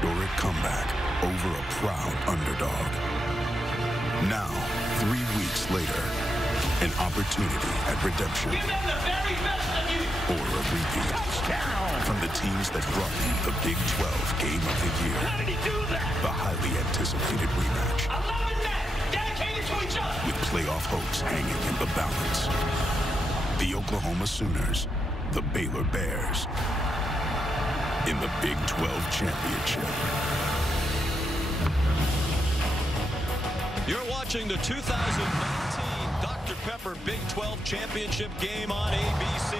historic comeback over a proud underdog. Now, 3 weeks later, an opportunity at redemption. Give them the very best of you. Or a repeat. Touchdown! From the teams that brought you the Big 12 Game of the Year. How did he do that? The highly anticipated rematch. 11 men dedicated to each other. With playoff hopes hanging in the balance. The Oklahoma Sooners, the Baylor Bears, in the Big 12 Championship. You're watching the 2019 Dr. Pepper Big 12 Championship game on ABC.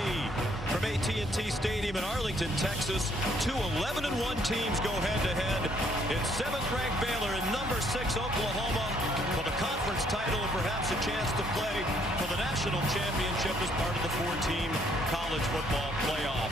From AT&T Stadium in Arlington, Texas, two 11-1 teams go head-to-head. It's 7th-ranked Baylor and number 6 Oklahoma for the conference title and perhaps a chance to play for the national championship as part of the 4-team college football playoff.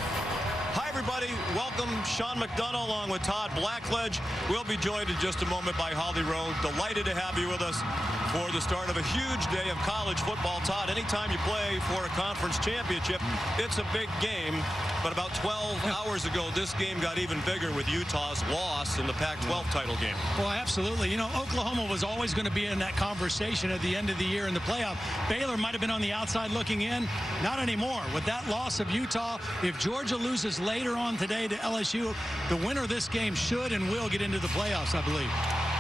Hi, everybody. Welcome. Sean McDonough along with Todd Blackledge. We'll be joined in just a moment by Holly Rowe. Delighted to have you with us for the start of a huge day of college football. Todd, anytime you play for a conference championship, it's a big game. But about 12 hours ago, this game got even bigger with Utah's loss in the Pac-12 title game. Well, absolutely. You know, Oklahoma was always going to be in that conversation at the end of the year in the playoff. Baylor might have been on the outside looking in. Not anymore. With that loss of Utah, if Georgia loses later on today to LSU, the winner of this game should and will get into the playoffs, I believe.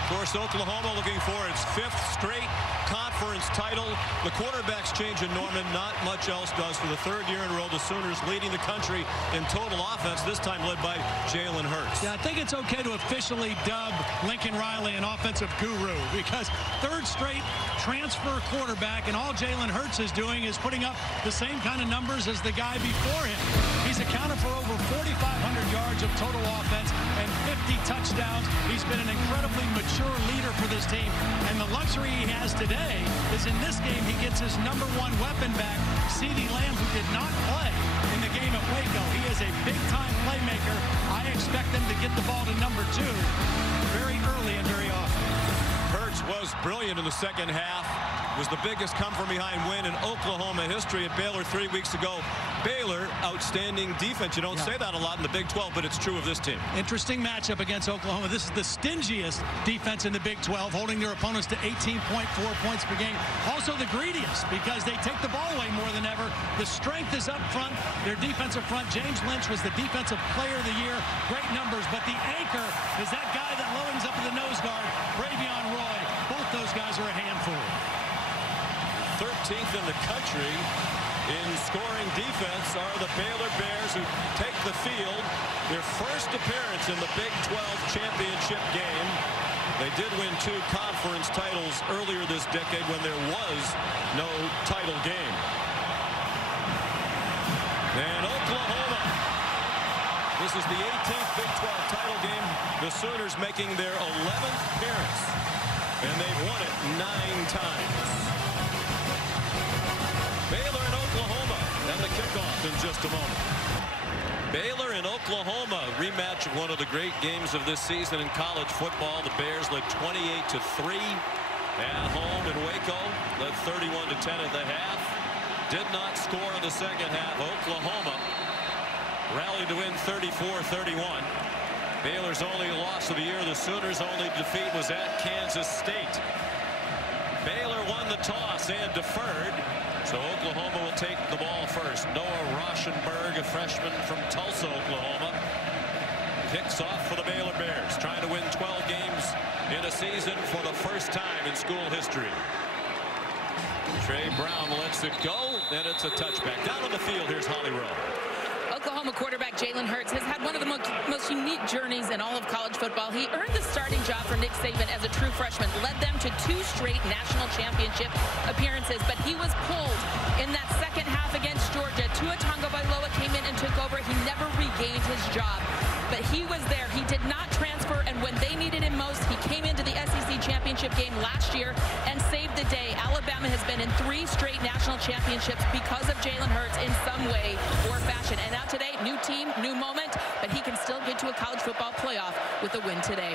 Of course, Oklahoma looking for its 5th straight conference title. The quarterbacks change in Norman. Not much else does. For the 3rd year in a row, the Sooners leading the country in total offense, this time led by Jalen Hurts. Yeah, I think it's okay to officially dub Lincoln Riley an offensive guru, because 3rd straight transfer quarterback, and all Jalen Hurts is doing is putting up the same kind of numbers as the guy before him. He's accounted for over 4,500 yards of total offense and 50 touchdowns. He's been an incredibly mature leader for this team, and the luxury he has today is in this game he gets his #1 weapon back, Ceedee, who did not play in the game at Waco. He is a big-time playmaker. I expect them to get the ball to #2 very early and very often. Hurts was brilliant in the second half. Was the biggest come-from-behind win in Oklahoma history at Baylor 3 weeks ago. Baylor, outstanding defense. You don't say that a lot in the Big 12, but it's true of this team. Interesting matchup against Oklahoma. This is the stingiest defense in the Big 12, holding their opponents to 18.4 points per game. Also the greediest, because they take the ball away more than ever. The strength is up front. Their defensive front, James Lynch, was the defensive player of the year. Great numbers, but the anchor is that guy that loadings up in the nose guard, Bravion Roy. Both those guys are a handful. 13th in the country in scoring defense are the Baylor Bears, who take the field. Their first appearance in the Big 12 championship game. They did win 2 conference titles earlier this decade when there was no title game. And Oklahoma. This is the 18th Big 12 title game. The Sooners making their 11th appearance. And they've won it 9 times. Baylor and Oklahoma, and the kickoff in just a moment. Baylor and Oklahoma, rematch of one of the great games of this season in college football. The Bears led 28-3 at home in Waco, led 31-10 at the half. Did not score in the second half. Oklahoma rallied to win 34-31. Baylor's only loss of the year. The Sooners' only defeat was at Kansas State. Baylor won the toss and deferred. So Oklahoma will take the ball first. Noah Rauschenberg, a freshman from Tulsa, Oklahoma, kicks off for the Baylor Bears, trying to win 12 games in a season for the first time in school history. Trey Brown lets it go, and it's a touchback. Down on the field, here's Holly Rowe. Oklahoma quarterback Jalen Hurts has had one of the most unique journeys in all of college football. He earned the starting job for Nick Saban as a true freshman, led them to 2 straight national championship appearances, but he was pulled in that second half against Georgia. Tua Tagovailoa came in and took over. He never regained his job, but he was there. He did not transfer, and when they needed him most, he came into the SEC championship game last year and saved the day. Alabama has been in 3 straight national championships because of Jalen Hurts in some way or fashion. And now today, new team, new moment, but he can still get to a college football playoff with a win today.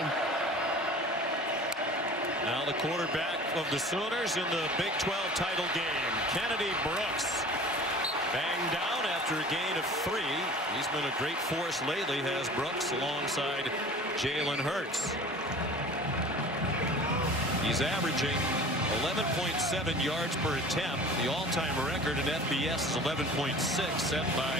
Now the quarterback of the Sooners in the Big 12 title game, Kennedy Brooks. Banged down after a gain of 3. He's been a great force lately, has Brooks, alongside Jalen Hurts. He's averaging 11.7 yards per attempt. The all-time record in FBS is 11.6, set by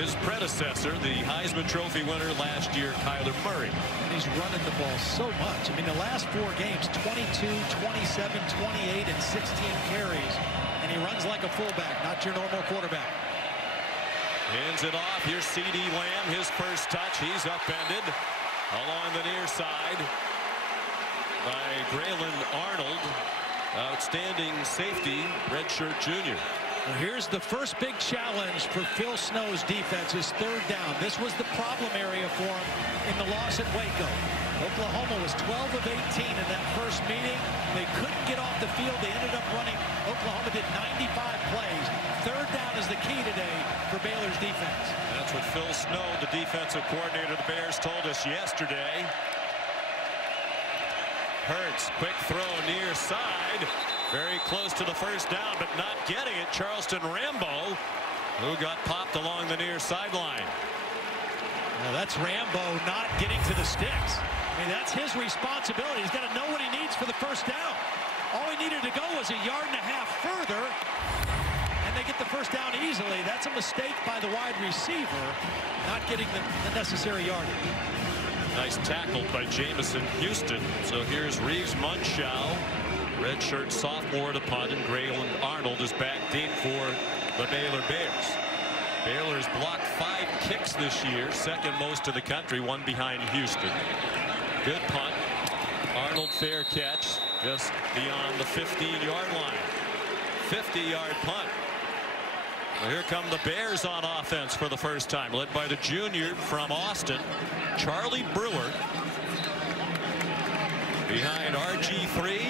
his predecessor, the Heisman Trophy winner last year, Kyler Murray. He's running the ball so much. I mean, the last 4 games, 22, 27, 28, and 16 carries. And he runs like a fullback, not your normal quarterback. Hands it off. Here's Ceedee Lamb, his first touch. He's upended along the near side by Braylon Arnold. Outstanding safety, redshirt junior. Well, here's the first big challenge for Phil Snow's defense, is 3rd down. This was the problem area for him in the loss at Waco. Oklahoma was 12 of 18 in that first meeting. They couldn't get off the field. They ended up running. Oklahoma did 95 plays. 3rd down is the key today for Baylor's defense. That's what Phil Snow, the defensive coordinator of the Bears, told us yesterday. Hurts, quick throw near side. Very close to the first down, but not getting it. Charleston Rambo, who got popped along the near sideline. Well, that's Rambo not getting to the sticks. I mean, that's his responsibility. He's got to know what he needs for the first down. All he needed to go was 1.5 yards further, and they get the first down easily. That's a mistake by the wide receiver, not getting the necessary yardage. Nice tackle by Jamison Houston. So here's Reeves Munshaw, redshirt sophomore to punt, and Braylon Arnold is backed in for the Baylor Bears. Baylor has blocked 5 kicks this year, 2nd most in the country, 1 behind Houston. Good punt. Arnold fair catch just beyond the 15-yard line. 50-yard punt. Well, here come the Bears on offense for the first time, led by the junior from Austin, Charlie Brewer. Behind RG3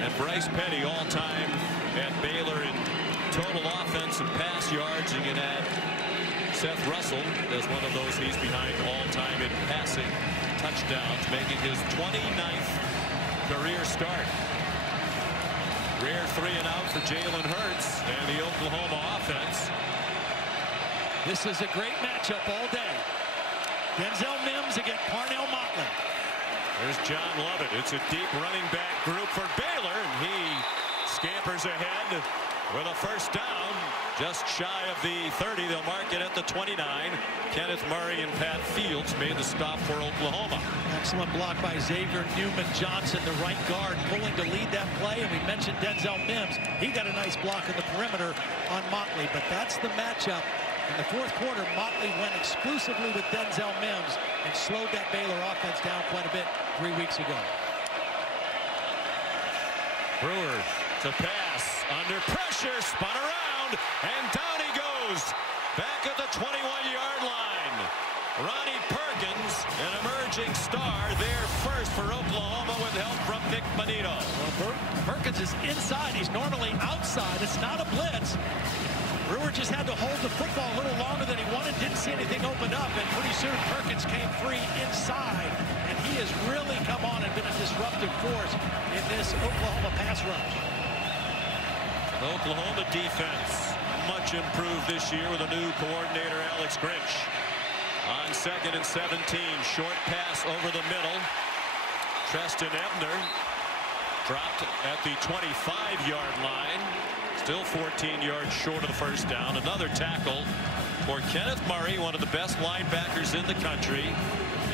and Bryce Petty, all-time at Baylor in total offense and pass yards. You can add Seth Russell as one of those. He's behind all-time in passing touchdowns, making his 29th career start. Rare 3 and out for Jalen Hurts and the Oklahoma offense. This is a great matchup all day. Denzel Mims against Parnell Motley. There's John Lovett. It's a deep running back group for Baylor, and he scampers ahead with a first down, just shy of the 30. They'll mark it at the 29. Kenneth Murray and Pat Fields made the stop for Oklahoma. Excellent block by Xavier Newman-Johnson, the right guard, pulling to lead that play. And we mentioned Denzel Mims. He got a nice block in the perimeter on Motley, but that's the matchup. In the 4th quarter, Motley went exclusively with Denzel Mims and slowed that Baylor offense down quite a bit 3 weeks ago. Brewer to pass, under pressure, spun around, and down he goes. Back at the 21-yard line. Ronnie Perkins, an emerging star, there first for Oklahoma with help from Nick Bonito. Well, Perkins is inside. He's normally outside. It's not a blitz. Brewer just had to hold the football a little longer than he wanted. Didn't see anything open up, and pretty soon Perkins came free inside. And he has really come on and been a disruptive force in this Oklahoma pass rush. The Oklahoma defense much improved this year with a new coordinator, Alex Grinch. On 2nd and 17, short pass over the middle. Treston Ebner dropped at the 25-yard line. Still 14 yards short of the first down. Another tackle for Kenneth Murray, one of the best linebackers in the country.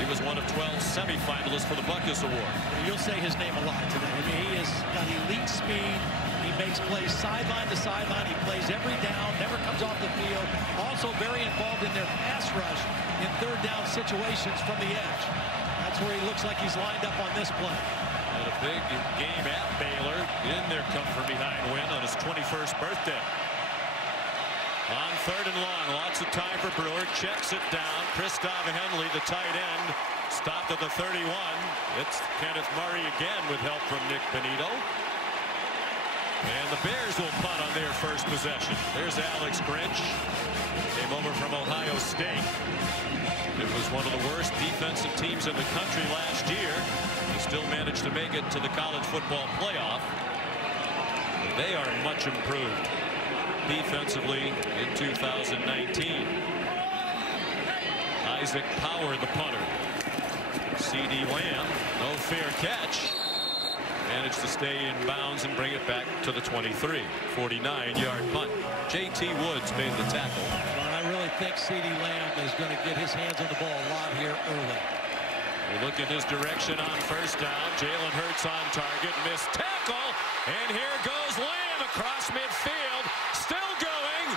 He was one of 12 semifinalists for the Butkus Award. You'll say his name a lot today. I mean, he has got elite speed. He makes plays sideline to sideline. He plays every down, never comes off the field. Also very involved in their pass rush in 3rd down situations from the edge. That's where he looks like he's lined up on this play. And a big game at Baylor in their come-from-behind win on his 21st birthday. On 3rd and long, lots of time for Brewer. Checks it down. Christoph Henley, the tight end, stopped at the 31. It's Kenneth Murray again with help from Nick Bonito. And the Bears will punt on their first possession. There's Alex Grinch. Came over from Ohio State. It was one of the worst defensive teams in the country last year. They still managed to make it to the college football playoff. They are much improved. defensively in 2019. Isaac Power, the punter. Ceedee Lamb, no fair catch. Managed to stay in bounds and bring it back to the 23. 49-yard punt. J.T. Woods made the tackle. And I really think Ceedee Lamb is going to get his hands on the ball a lot here early. We look in his direction on first down. Jalen Hurts on target. Missed tackle. And here goes Lamb across midfield. Still going.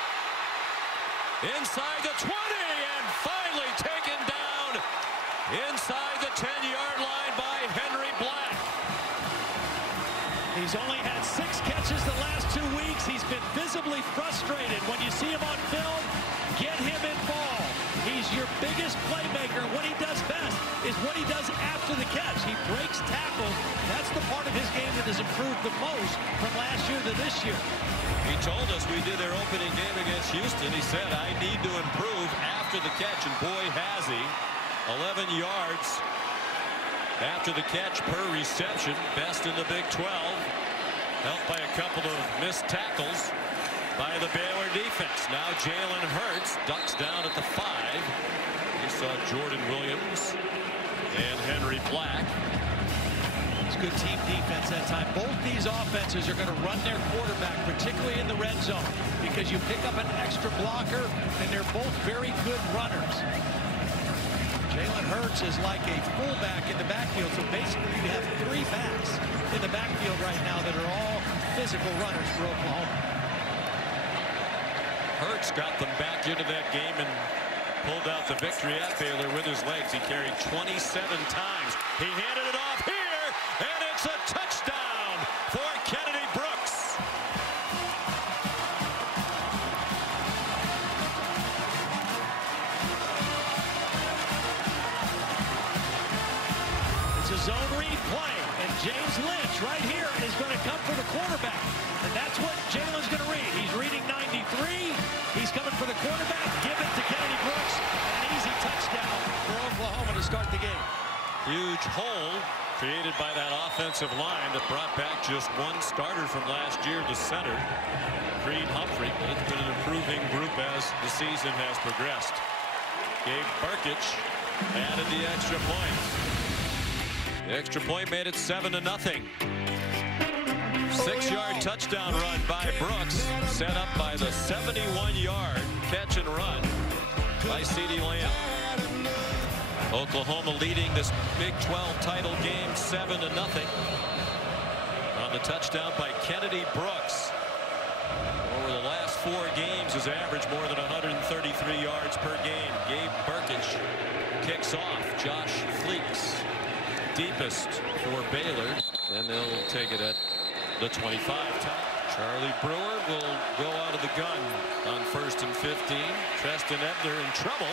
Inside the 20. And finally taken down inside the 10-yard line by Henry Black. He's only had 6 catches the last 2 weeks. He's been visibly frustrated. When you see him on film, get him involved. He's your biggest playmaker. What he does best is what he does after the catch. He breaks tackles. That's the part of his game that has improved the most from last year to this year. He told us we did their opening game against Houston. He said, I need to improve after the catch, and boy has he. 11 yards after the catch per reception, best in the Big 12. Helped by a couple of missed tackles by the Baylor defense. Now Jalen Hurts ducks down at the 5. You saw Jordan Williams and Henry Black. It's good team defense that time. Both these offenses are going to run their quarterback, particularly in the red zone, because you pick up an extra blocker, and they're both very good runners. Jalen Hurts is like a fullback in the backfield, so basically you have 3 backs in the backfield right now that are all physical runners for Oklahoma. Hurts got them back into that game and pulled out the victory at Baylor with his legs. He carried 27 times. He handed it off here, and it's a touchdown for Kennedy Brooks. It's a zone read play, and James Lynch right here is going to come for the quarterback. And that's what Jalen's going to read. He's reading 93. He's coming for the quarterback. Give it to Kennedy Brooks. An easy touchdown for Oklahoma to start the game. Huge hole created by that offensive line that brought back just 1 starter from last year, the center, Creed Humphrey. But it's been an improving group as the season has progressed. Gabe Burkich added the extra point. The extra point made it 7-0. 6-yard touchdown run by Brooks, set up by the 71-yard catch and run by Ceedee Lamb. Oklahoma leading this Big 12 title game 7-0 on the touchdown by Kennedy Brooks. Over the last 4 games has averaged more than 133 yards per game. Gabe Burkich kicks off. Josh Fleeks deepest for Baylor, and they'll take it at the 25. Charlie Brewer will go out of the gun on 1st and 15. Treston Ebner in trouble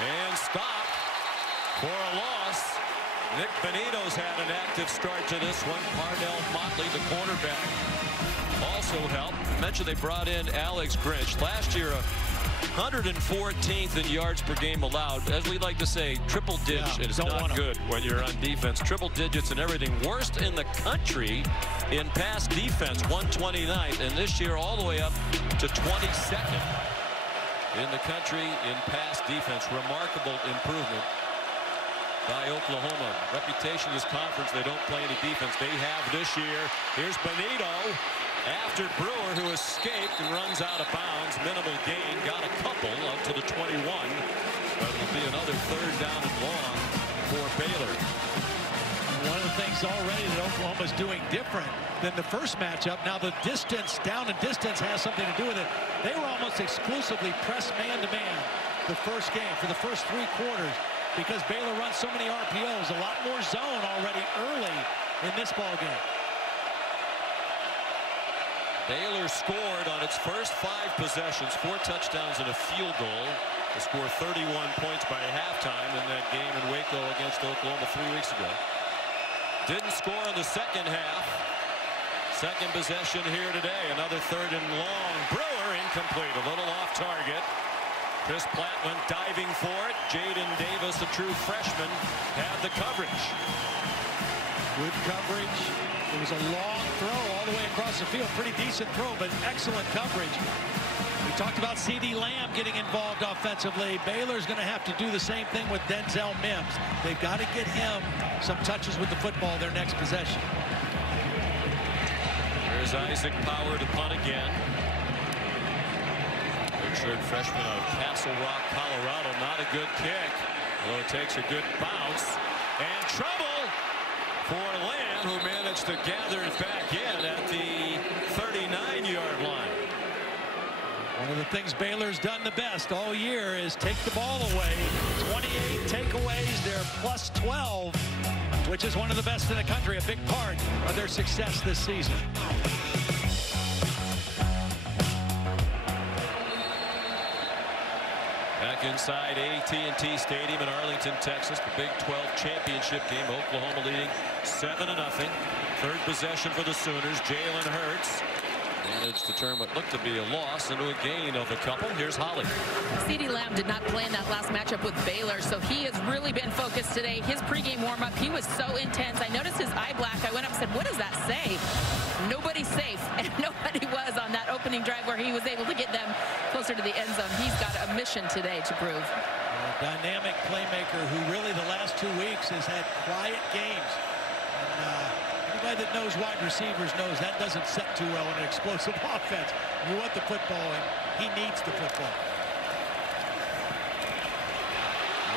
and stopped for a loss. Nick Benito's had an active start to this one. Parnell Motley, the quarterback, also helped. I mentioned they brought in Alex Grinch. Last year, 114th in yards per game allowed. As we like to say, triple digits is not good when you're on defense. Triple digits and everything. Worst in the country in pass defense, 129th, and this year all the way up to 22nd in the country in pass defense. Remarkable improvement by Oklahoma. Reputation in this conference, they don't play any defense. They have this year. Here's Benito after Brewer, who escaped and runs out of bounds. Minimal gain, got a couple up to the 21, but it'll be another 3rd down and long for Baylor. One of the things already that Oklahoma's doing different than the first matchup. Now the distance, down and distance, has something to do with it. They were almost exclusively press man-to-man the first game for the first 3 quarters because Baylor runs so many RPOs. A lot more zone already early in this ball game. Baylor scored on its first 5 possessions, 4 touchdowns and a field goal to score 31 points by halftime in that game in Waco against Oklahoma 3 weeks ago. Didn't score in the second half. Second possession here today. Another 3rd and long. Brewer incomplete. A little off target. Chris Platt went diving for it. Jaden Davis, a true freshman, had the coverage. Good coverage. It was a long throw all the way across the field. Pretty decent throw, but excellent coverage. We talked about Ceedee Lamb getting involved offensively. Baylor's going to have to do the same thing with Denzel Mims. They've got to get him some touches with the football their next possession. There's Isaac Power to punt again. Redshirt freshman out of Castle Rock, Colorado. Not a good kick, although it takes a good bounce. And trouble for Lamb, who managed to gather it back in at the 39-yard line. One of the things Baylor's done the best all year is take the ball away. 28 takeaways. They're plus 12, which is one of the best in the country. A big part of their success this season. Back inside AT&T Stadium in Arlington, Texas. The Big 12 championship game. Oklahoma leading 7-0. Third possession for the Sooners. Jalen Hurts managed to turn what looked to be a loss into a gain of a couple. Here's Holly. Ceedee Lamb did not play in that last matchup with Baylor, so he has really been focused today. His pregame warm-up, he was so intense. I noticed his eye black. I went up and said, what does that say? Nobody's safe, and nobody was on that opening drive where he was able to get them closer to the end zone. He's got a mission today to prove. A dynamic playmaker who really the last 2 weeks has had quiet games. And anybody that knows wide receivers knows that doesn't set too well in an explosive offense. You want the football, and he needs the football.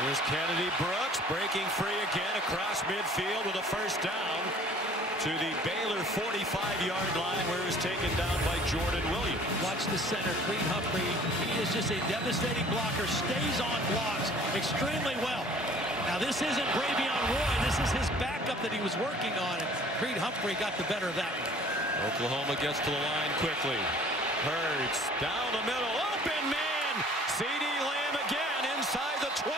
Here's Kennedy Brooks breaking free again across midfield with a first down to the Baylor 45-yard line, where he's taken down by Jordan Williams. Watch the center, Creed Humphrey. He is just a devastating blocker, stays on blocks extremely well. Now this isn't Bravion Roy, this is his backup that he was working on, and Creed Humphrey got the better of that one. Oklahoma gets to the line quickly. Hurts down the middle, open man! Ceedee Lamb again inside the 20.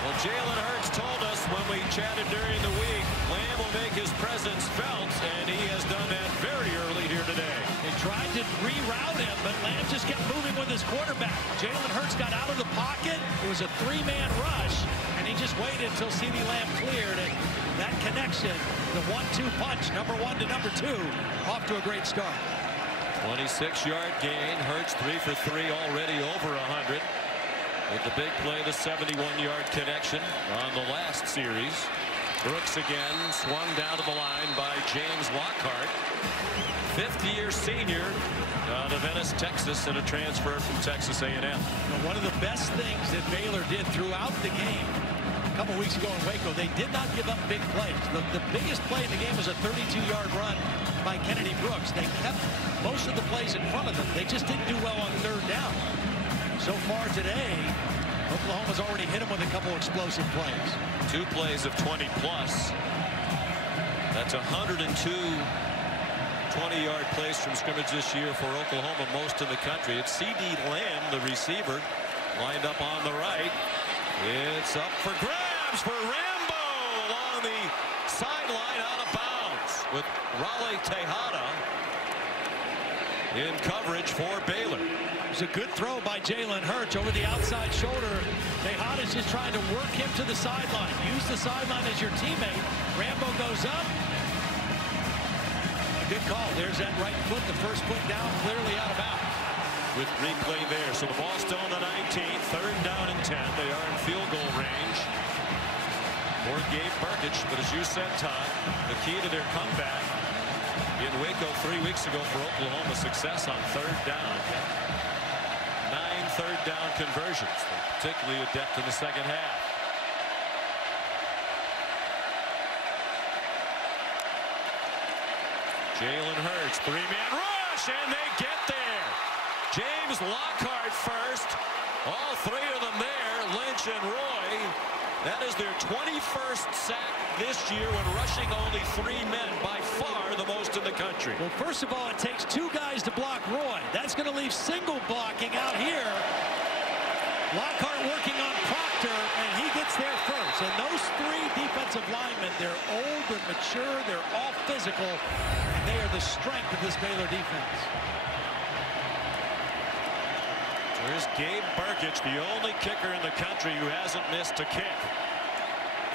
Well, Jalen Hurts told us when we chatted during the week, Lamb will make his presence felt, and he has done that very early here today. They tried to reroute him, but Lamb just kept moving with his quarterback. Jalen Hurts got out of the pocket. It was a three-man rush, and he just waited until Ceedee Lamb cleared. And that connection, the 1-2 punch, number 1 to number 2, off to a great start. 26-yard gain. Hurts 3 for 3, already over 100. With the big play, the 71-yard connection on the last series. Brooks again swung down to the line by James Lockhart. Fifth-year senior out of Ennis, Texas, and a transfer from Texas A&M. One of the best things that Baylor did throughout the game a couple weeks ago in Waco, they did not give up big plays. The biggest play in the game was a 32-yard run by Kennedy Brooks. They kept most of the plays in front of them. They just didn't do well on third down. So far today, Oklahoma's already hit him with a couple explosive plays. 2 plays of 20-plus. That's 102 20-yard plays from scrimmage this year for Oklahoma, most in the country. It's Ceedee Lamb, the receiver, lined up on the right. It's up for grabs for Rambo along the sideline, out of bounds, with Raleigh Tejada in coverage for Baylor. It was a good throw by Jalen Hurts over the outside shoulder. Tejada's just trying to work him to the sideline. Use the sideline as your teammate. Rambo goes up. Good call. There's that right foot, the first foot down, clearly out of bounds. With replay there. So the ball still on the 19th, third down and 10. They are in field goal range for Gabe Burkich. But as you said, Todd, the key to their comeback in Waco 3 weeks ago for Oklahoma, success on third down. 9 third down conversions, particularly adept in the second half. Jalen Hurts, 3-man rush, and they get there. James Lockhart first. All 3 of them there, Lynch and Roy. That is their 21st sack this year when rushing only 3 men, by far the most in the country. Well, first of all, it takes 2 guys to block Roy. That's going to leave single blocking out here. Lockhart working on Proctor, and he gets there first. And those 3 defensive linemen, they're old, they're mature, they're all physical, and they are the strength of this Baylor defense. There's Gabe Burkich, the only kicker in the country who hasn't missed a kick.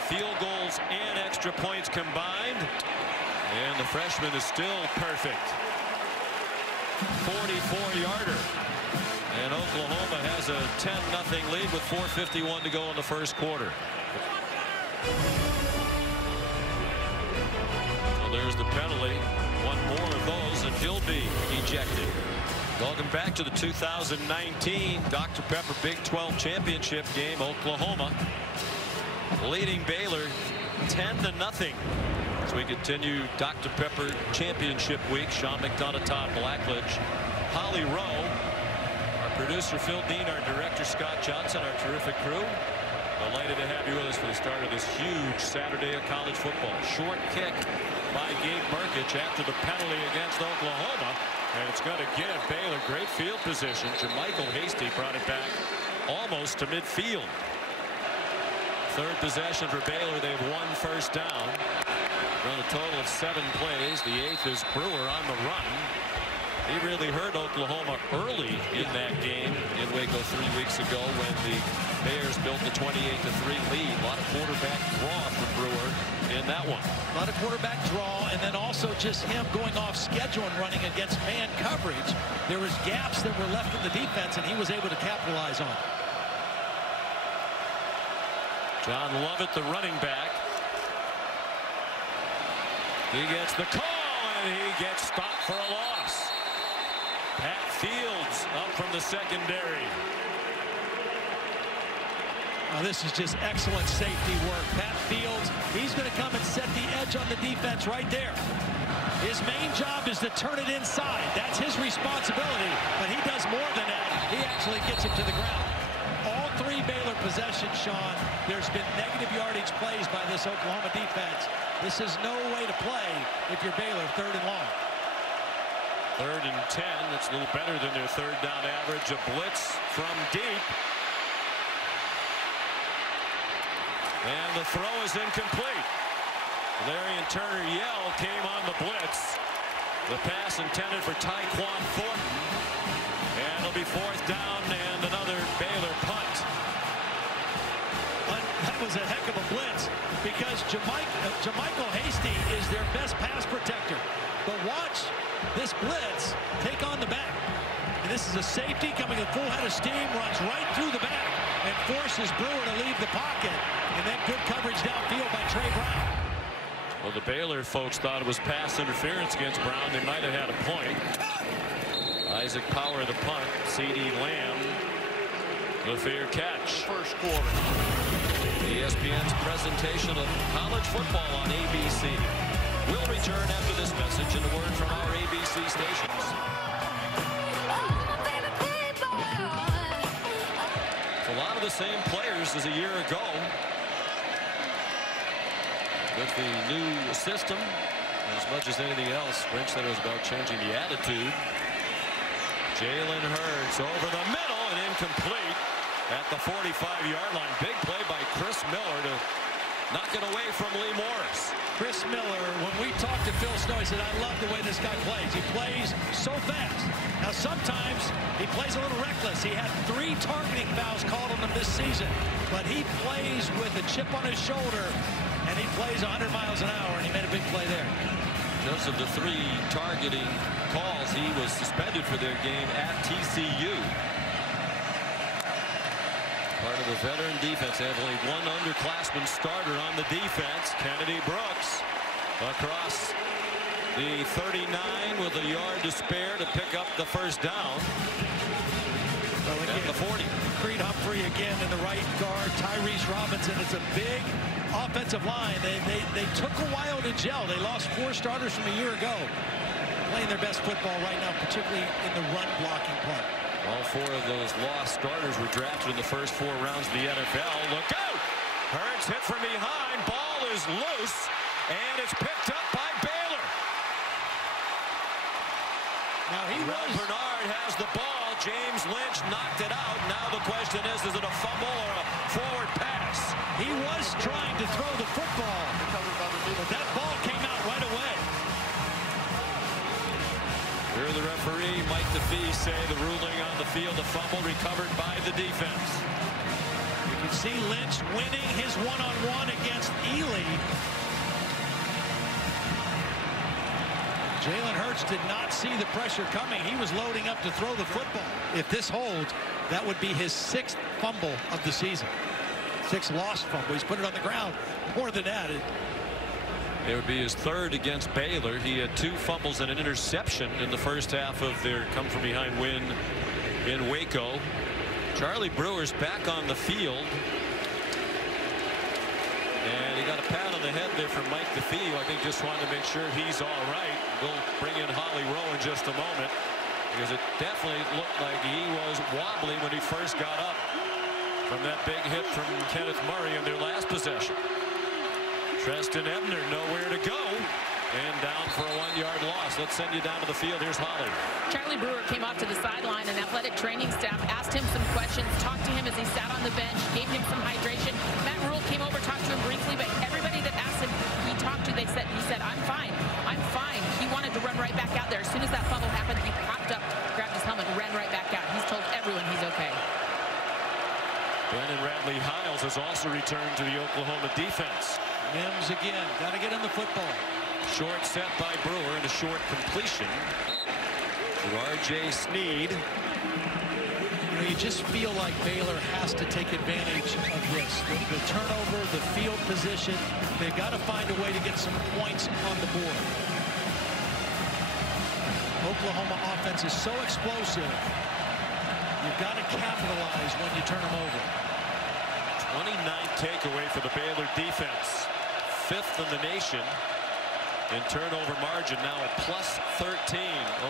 Field goals and extra points combined, and the freshman is still perfect. 44-yarder. And Oklahoma has a 10-0 lead with 4:51 to go in the first quarter. So there's the penalty. One more of those and he'll be ejected. Welcome back to the 2019 Dr. Pepper Big 12 championship game. Oklahoma leading Baylor 10-0. As we continue Dr. Pepper championship week. Sean McDonough, Todd Blackledge, Holly Rowe, our producer Phil Dean, our director Scott Johnson, our terrific crew. Delighted to have you with us for the start of this huge Saturday of college football. Short kick by Gabe Burkich after the penalty against Oklahoma. And it's going to give Baylor great field position. Jermichael Hasty brought it back almost to midfield. Third possession for Baylor. They have 1 first down. Run a total of 7 plays. The 8th is Brewer on the run. He really hurt Oklahoma early in that game in Waco 3 weeks ago when the Bears built the 28-3 lead. A lot of quarterback draw from Brewer in that one. A lot of quarterback draw, and then also just him going off schedule and running against man coverage. There was gaps that were left in the defense, and he was able to capitalize on. John Lovett, the running back. He gets the call, and he gets stopped for a loss. Pat Fields up from the secondary. Oh, this is just excellent safety work. Pat Fields, he's going to come and set the edge on the defense right there. His main job is to turn it inside. That's his responsibility, but he does more than that. He actually gets it to the ground. All 3 Baylor possessions, Sean, there's been negative yardage plays by this Oklahoma defense. This is no way to play if you're Baylor. 3rd and long. 3rd and 10. That's a little better than their 3rd down average. A blitz from deep. And the throw is incomplete. Larian Turner-Yell came on the blitz. The pass intended for Tyquan Thornton. And it'll be 4th down and another Baylor punt. That was a heck of a blitz because Jermichael Hasty is their best pass protector. But watch this blitz take on the back. And this is a safety coming a full head of steam, runs right through the back and forces Brewer to leave the pocket. And then good coverage downfield by Trey Brown. Well, the Baylor folks thought it was pass interference against Brown. They might have had a point. Isaac Power the punt. Ceedee Lamb the fair catch. First quarter. ESPN's presentation of college football on ABC. We'll return after this message and a word from our ABC stations. It's a lot of the same players as a year ago. With the new system, as much as anything else, French said it was about changing the attitude. Jalen Hurts over the middle and incomplete at the 45-yard line. Big play by Chris Miller to knock it away from Lee Morris. Chris Miller, when we talked to Phil Snow, he said, I love the way this guy plays. He plays so fast. Now, sometimes he plays a little reckless. He had 3 targeting fouls called on him this season, but he plays with a chip on his shoulder, and he plays 100 miles an hour, and he made a big play there. Because of the 3 targeting calls, he was suspended for their game at TCU. Part of the veteran defense. They have only 1 underclassman starter on the defense. Kennedy Brooks across the 39 with a yard to spare to pick up the first down. Well, again, at the 40. Creed Humphrey again in the right guard. Tyrese Robinson. It's a big offensive line. They took a while to gel. They lost 4 starters from a year ago. Playing their best football right now, particularly in the run blocking part. All 4 of those lost starters were drafted in the first 4 rounds of the NFL. Look out! Hurts hit from behind. Ball is loose, and it's picked up by Baylor. Now Bernard has the ball. James Lynch knocked it out. Now the question is it a fumble or a forward pass? He was trying to throw the football, but that ball came out right away. Here the referee, Mike DeFee, say the ruling on the field, a fumble recovered by the defense. You can see Lynch winning his one-on-one against Ely. Jalen Hurts did not see the pressure coming. He was loading up to throw the football. If this holds, that would be his 6th fumble of the season. 6 lost fumble. He's put it on the ground. More than that. It would be his 3rd against Baylor. He had 2 fumbles and an interception in the first half of their come-from-behind win in Waco. Charlie Brewer's back on the field. And he got a pat on the head there from Mike DeFeo. I think just wanted to make sure he's all right. We'll bring in Holly Rowe in just a moment, because it definitely looked like he was wobbly when he first got up from that big hit from Kenneth Murray in their last possession. Treston Ebner nowhere to go, and down for a 1-yard loss. Let's send you down to the field. Here's Holly. Charlie Brewer came off to the sideline, and athletic training staff asked him some questions, talked to him as he sat on the bench, gave him some hydration. Matt Rule came over, talked to him briefly, but everybody that asked him, he talked to, he said, I'm fine. I'm fine. He wanted to run right back out there. As soon as that fumble happened, he popped up, grabbed his helmet, ran right back out. He's told everyone he's okay. Brennan Radley-Hiles has also returned to the Oklahoma defense. Mims again. Got to get him the football. Short set by Brewer and a short completion to R.J. Sneed. You know, you just feel like Baylor has to take advantage of this. The turnover, the field position. They've got to find a way to get some points on the board. Oklahoma offense is so explosive. You've got to capitalize when you turn them over. 29th takeaway for the Baylor defense. 5th in the nation in turnover margin, now at plus 13.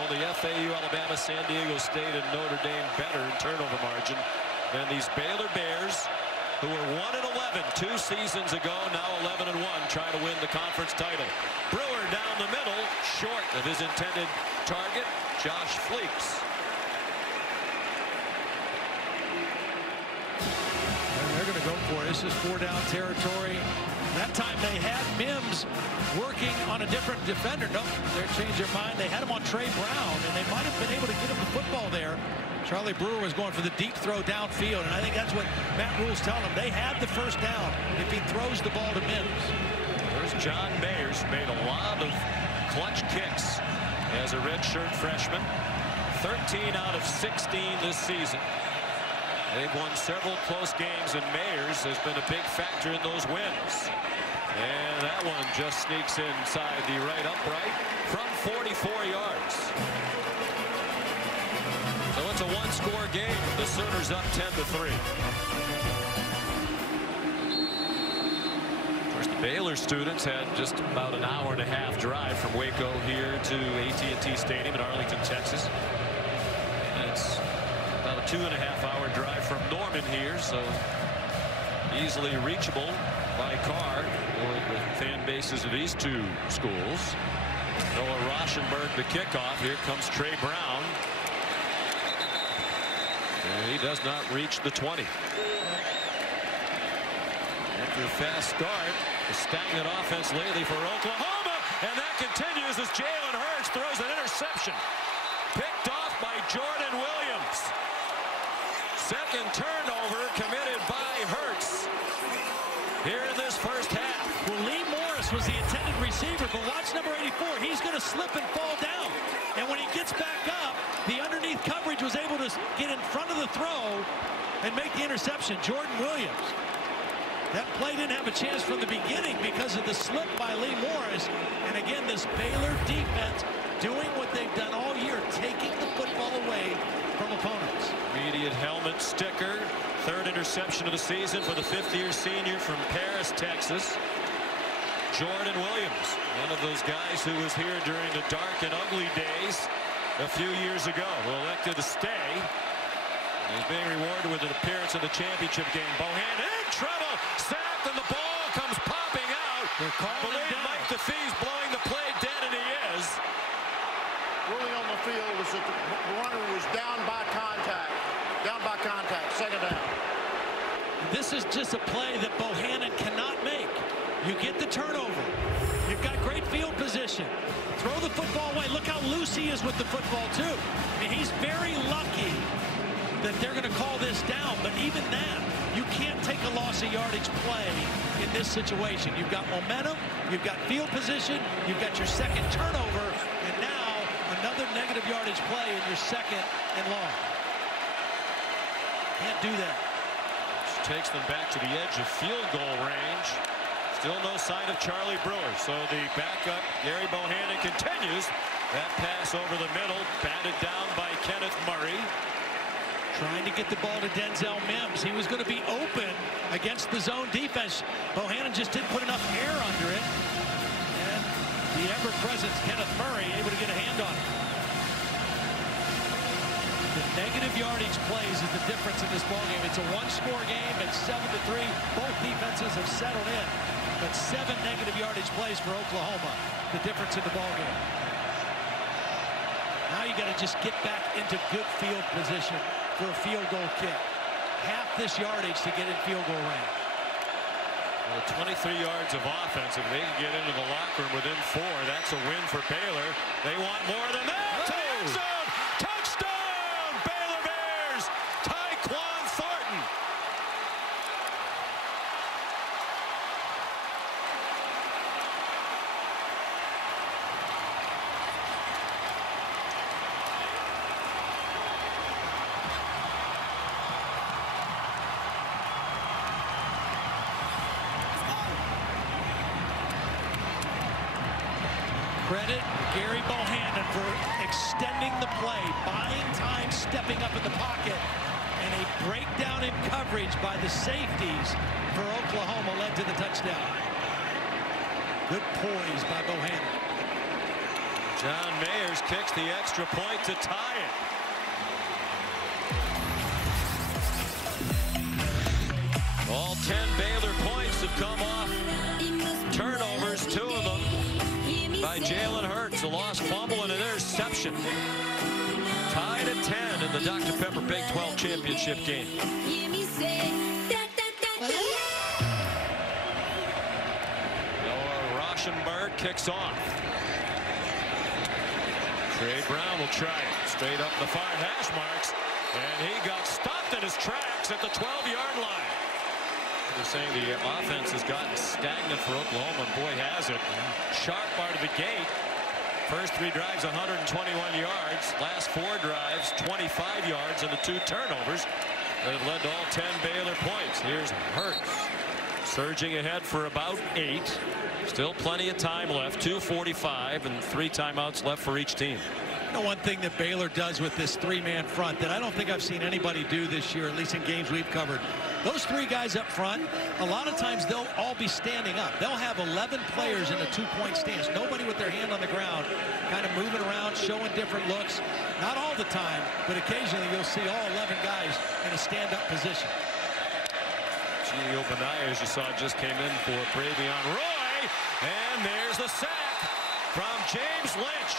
Only FAU, Alabama, San Diego State, and Notre Dame better in turnover margin than these Baylor Bears, who were 1-11 2 seasons ago, now 11-1, trying to win the conference title. Brewer down the middle, short of his intended target, Josh Fleeks. They're going to go for it. This is 4-down territory. That time they had Mims working on a different defender. Nope, they changed their mind. They had him on Trey Brown, and they might have been able to get him the football there. Charlie Brewer was going for the deep throw downfield, and I think that's what Matt Rule's telling him. They had the first down if he throws the ball to Mims. There's John Mayers, made a lot of clutch kicks as a redshirt freshman. 13 out of 16 this season. They've won several close games, and Mayers has been a big factor in those wins. And that one just sneaks inside the right upright from 44 yards. So it's a 1-score game. The Sooners up 10-3. Of course, the Baylor students had just about an hour-and-a-half drive from Waco here to AT&T Stadium in Arlington, Texas. And it's about a 2.5-hour drive from Norman here, so easily reachable by car for the fan bases of these two schools. Noah Rauschenberg the kickoff. Here comes Trey Brown. And he does not reach the 20. After a fast start, the stagnant offense lately for Oklahoma, and that continues as Jalen Hurts throws an interception. Picked off by Jordan Williams. Second turnover committed by Hurts here in this first half. Well, Lee Morris was the intended receiver, but watch number 84. He's going to slip and fall down. And when he gets back up, the underneath coverage was able to get in front of the throw and make the interception. Jordan Williams. That play didn't have a chance from the beginning because of the slip by Lee Morris. And again, this Baylor defense doing what they've done all year, taking the football away from opponents. Immediate helmet sticker. Third interception of the season for the 5th-year senior from Paris, Texas. Jordan Williams, one of those guys who was here during the dark and ugly days a few years ago, who elected to stay. He's being rewarded with an appearance in the championship game. Bohan in trouble, sacked, and the ball comes popping out. They're calling him down. Mike DeFee's blowing the play dead, and he is. Ruling on the field was that the runner was down by contact. Down by contact, 2nd down. This is just a play that Bohannon cannot make. You get the turnover. You've got great field position. Throw the football away. Look how loose he is with the football, too. I mean, he's very lucky that they're going to call this down. But even that, you can't take a loss of yardage play in this situation. You've got momentum. You've got field position. You've got your second turnover. And now negative yardage play in your second and long. Can't do that. Which takes them back to the edge of field goal range. Still no sign of Charlie Brewer. So the backup, Gary Bohannon, continues. That pass over the middle, batted down by Kenneth Murray. Trying to get the ball to Denzel Mims. He was going to be open against the zone defense. Bohannon just didn't put enough air under it. And the ever-present Kenneth Murray able to get a hand on it. The negative yardage plays is the difference in this ballgame. It's a one-score game. It's 7-3. Both defenses have settled in. But 7 negative yardage plays for Oklahoma. The difference in the ballgame. Now you got to just get back into good field position for a field goal kick. Half this yardage to get in field goal range. Well, 23 yards of offense. If they can get into the locker room within 4, that's a win for Baylor. They want more than that. To the end zone. Touchdown, Baylor Bears. Tyquan Thornton. Credit Gary Bohannon for extending the play, buying time, stepping up in the pocket, and a breakdown in coverage by the safeties for Oklahoma led to the touchdown. Good poise by Bohannon. John Mayers kicks the extra point to tie it. All 10 Baylor points have come off turnovers, 2 of them by Jalen Hurts, a lost fumble and an interception. Tied at 10 in the Dr. Pepper Big 12 championship game. Noah Rauschenberg kicks off. Trey Brown will try it. Straight up the far hash marks. And he got stopped in his tracks at the 12-yard line. They're saying the offense has gotten stagnant for Oklahoma, and boy has it. Sharp out of the gate. First 3 drives 121 yards. Last 4 drives 25 yards and the 2 turnovers that led to all 10 Baylor points. Here's Hurts surging ahead for about 8. Still plenty of time left. 2:45 and 3 timeouts left for each team. You know, one thing that Baylor does with this 3-man front that I don't think I've seen anybody do this year, at least in games we've covered. Those 3 guys up front, a lot of times they'll all be standing up. They'll have 11 players in a 2-point stance. Nobody with their hand on the ground, kind of moving around, showing different looks. Not all the time, but occasionally you'll see all 11 guys in a stand-up position. Gio Benaya, as you saw, just came in for Bravion Roy. And there's the sack from James Lynch.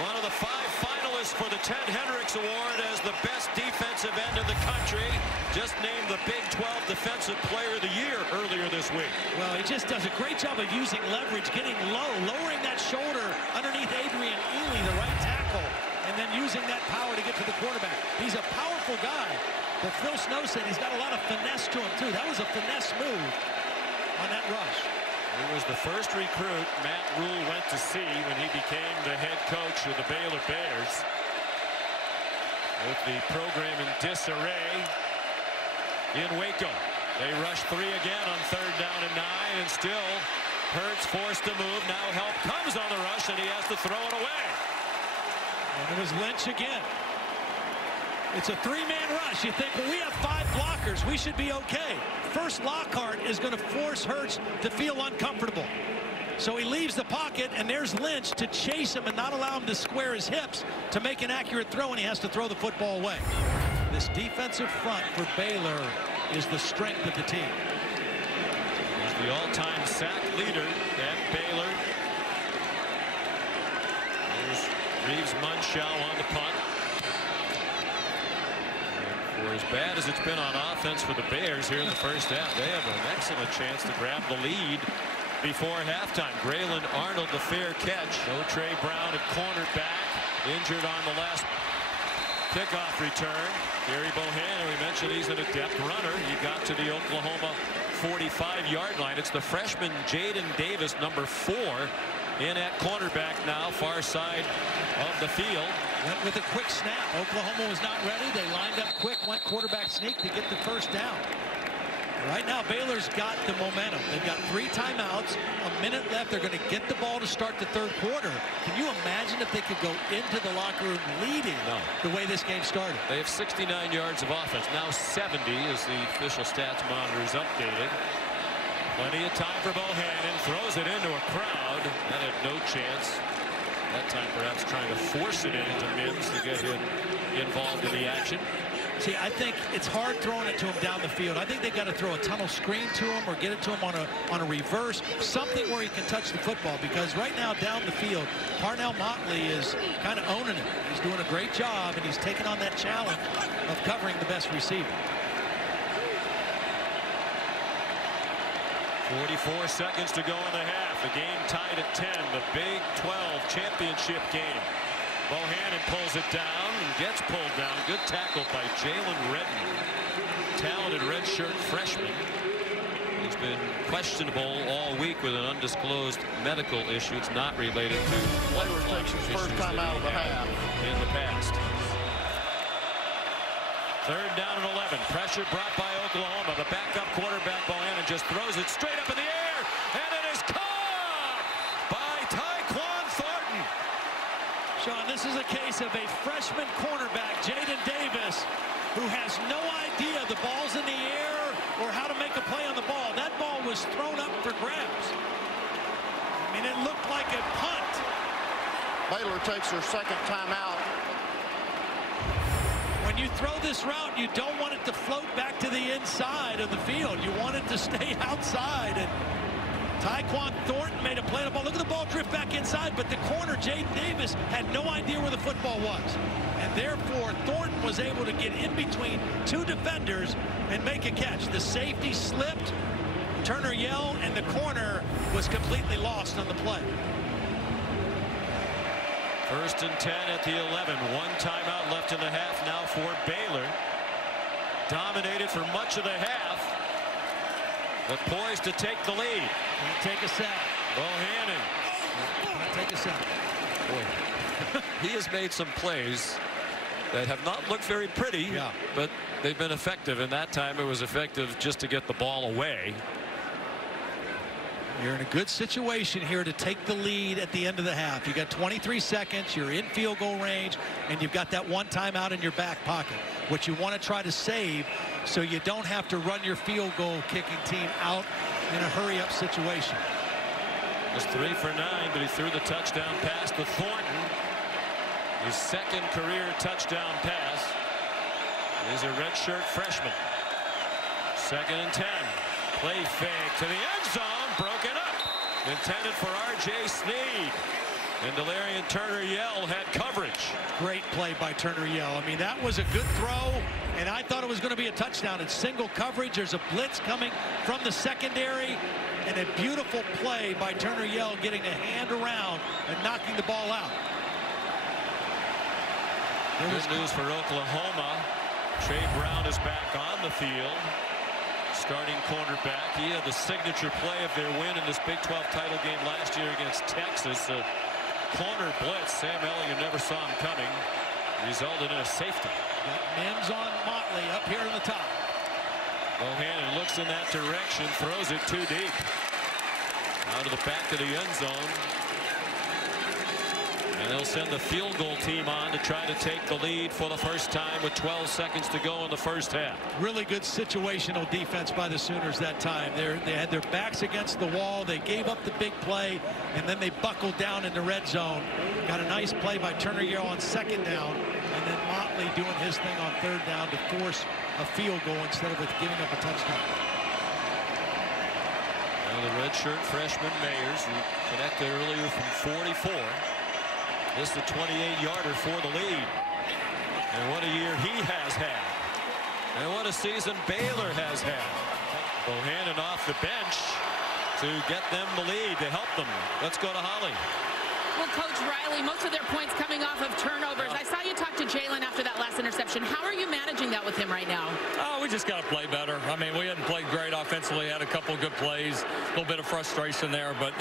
One of the 5 finalists for the Ted Hendricks Award as the best defensive end in the country. Just named the Big 12 Defensive Player of the Year earlier this week. Well, he just does a great job of using leverage, getting low, lowering that shoulder underneath Adrian Ely, the right tackle, and then using that power to get to the quarterback. He's a powerful guy, but Phil Snow said he's got a lot of finesse to him, too. That was a finesse move on that rush. He was the first recruit Matt Rule went to see when he became the head coach of the Baylor Bears. With the program in disarray in Waco. They rush 3 again on 3rd down and 9, and still Hurts forced to move. Now help comes on the rush, and he has to throw it away. And it was Lynch again. It's a 3-man rush. You think, well, we have 5 blockers. We should be okay. First, Lockhart is going to force Hurts to feel uncomfortable. So he leaves the pocket, and there's Lynch to chase him and not allow him to square his hips to make an accurate throw, and he has to throw the football away. This defensive front for Baylor is the strength of the team. He's the all-time sack leader at Baylor. There's Reeves Munchau on the punt. For as bad as it's been on offense for the Bears here in the first half, they have an excellent chance to grab the lead before halftime. Braylon Arnold, the fair catch. No Trey Brown at cornerback, injured on the last kickoff return. Gary Bohannon, we mentioned he's an adept runner. He got to the Oklahoma 45-yard line. It's the freshman Jaden Davis, number 4, in at cornerback now, far side of the field. Went with a quick snap. Oklahoma was not ready. They lined up quick, went quarterback sneak to get the first down. Right now, Baylor's got the momentum. They've got 3 timeouts, a minute left. They're going to get the ball to start the third quarter. Can you imagine if they could go into the locker room leading the way this game started? They have 69 yards of offense. Now 70 as the official stats monitor is updated. Plenty of time for Bohannon. Throws it into a crowd. That had no chance. That time perhaps trying to force it into Mims to get him involved in the action. See, I think it's hard throwing it to him down the field. I think they've got to throw a tunnel screen to him or get it to him on a reverse, something where he can touch the football, because right now down the field, Parnell Motley is kind of owning it. He's doing a great job, and he's taking on that challenge of covering the best receiver. 44 seconds to go in the half. The game tied at 10. The Big 12 championship game. Bohannon pulls it down and gets pulled down. Good tackle by Jalen Redden. Talented redshirt freshman. He's been questionable all week with an undisclosed medical issue. It's not related to Baylor takes his first time out of the half in the past. Third down and 11. Pressure brought by Oklahoma. The backup quarterback Bohannon just throws it straight up in the air, and it is caught by Tyquan Thornton. Sean, this is a case of a freshman cornerback, Jaden Davis, who has no idea the ball's in the air or how to make a play on the ball. That ball was thrown up for grabs. I mean, it looked like a punt. Baylor takes their second timeout. When you throw this route, you don't want it to float back to the inside of the field. You want it to stay outside. And Tyquan Thornton made a play on the ball. Look at the ball drift back inside, but the corner, Jaden Davis, had no idea where the football was. And therefore, Thornton was able to get in between 2 defenders and make a catch. The safety slipped, Turner yelled, and the corner was completely lost on the play. First and 10 at the 11. 1 timeout left in the half now for Baylor. Dominated for much of the half, but poised to take the lead. Can't take a sack. Bohannon. Can't take a sack. Boy, he has made some plays that have not looked very pretty, but they've been effective, and that time it was effective just to get the ball away. You're in a good situation here to take the lead at the end of the half. You got 23 seconds, you're in field goal range, and you've got that 1 timeout in your back pocket, which you want to try to save so you don't have to run your field goal kicking team out in a hurry-up situation. It was 3 for 9, but he threw the touchdown pass to Thornton. His second career touchdown pass. He's a redshirt freshman. 2nd and 10. Play fake to the end zone. Broken up. Intended for R.J. Ceedee. And Delarian Turner-Yell had coverage. Great play by Turner-Yell. I mean, that was a good throw, and I thought it was going to be a touchdown. It's single coverage. There's a blitz coming from the secondary, and a beautiful play by Turner-Yell getting a hand around and knocking the ball out. Good news for Oklahoma. Trey Brown is back on the field. Starting cornerback. He had the signature play of their win in this Big 12 title game last year against Texas. A corner blitz. Sam Elliott never saw him coming. Resulted in a safety. Got Mims on Motley up here in the top. Bohannon looks in that direction. Throws it too deep. Out of the back of the end zone. And they'll send the field goal team on to try to take the lead for the first time with 12 seconds to go in the first half. Really good situational defense by the Sooners that time. They had their backs against the wall. They gave up the big play, and then they buckled down in the red zone. Got a nice play by Turner-Yell on 2nd down, and then Motley doing his thing on 3rd down to force a field goal instead of giving up a touchdown. Now the redshirt freshman Mayers, who connected earlier from 44. This is the 28-yarder for the lead. And what a year he has had. And what a season Baylor has had. Bohannon off the bench to get them the lead, to help them. Let's go to Holly. Well, Coach Riley, most of their points coming off of turnovers. I saw you talk to Jalen after that last interception. How are you managing that with him right now? Oh, we just got to play better. I mean, we hadn't played great offensively defensively, had a couple of good plays, a little bit of frustration there, but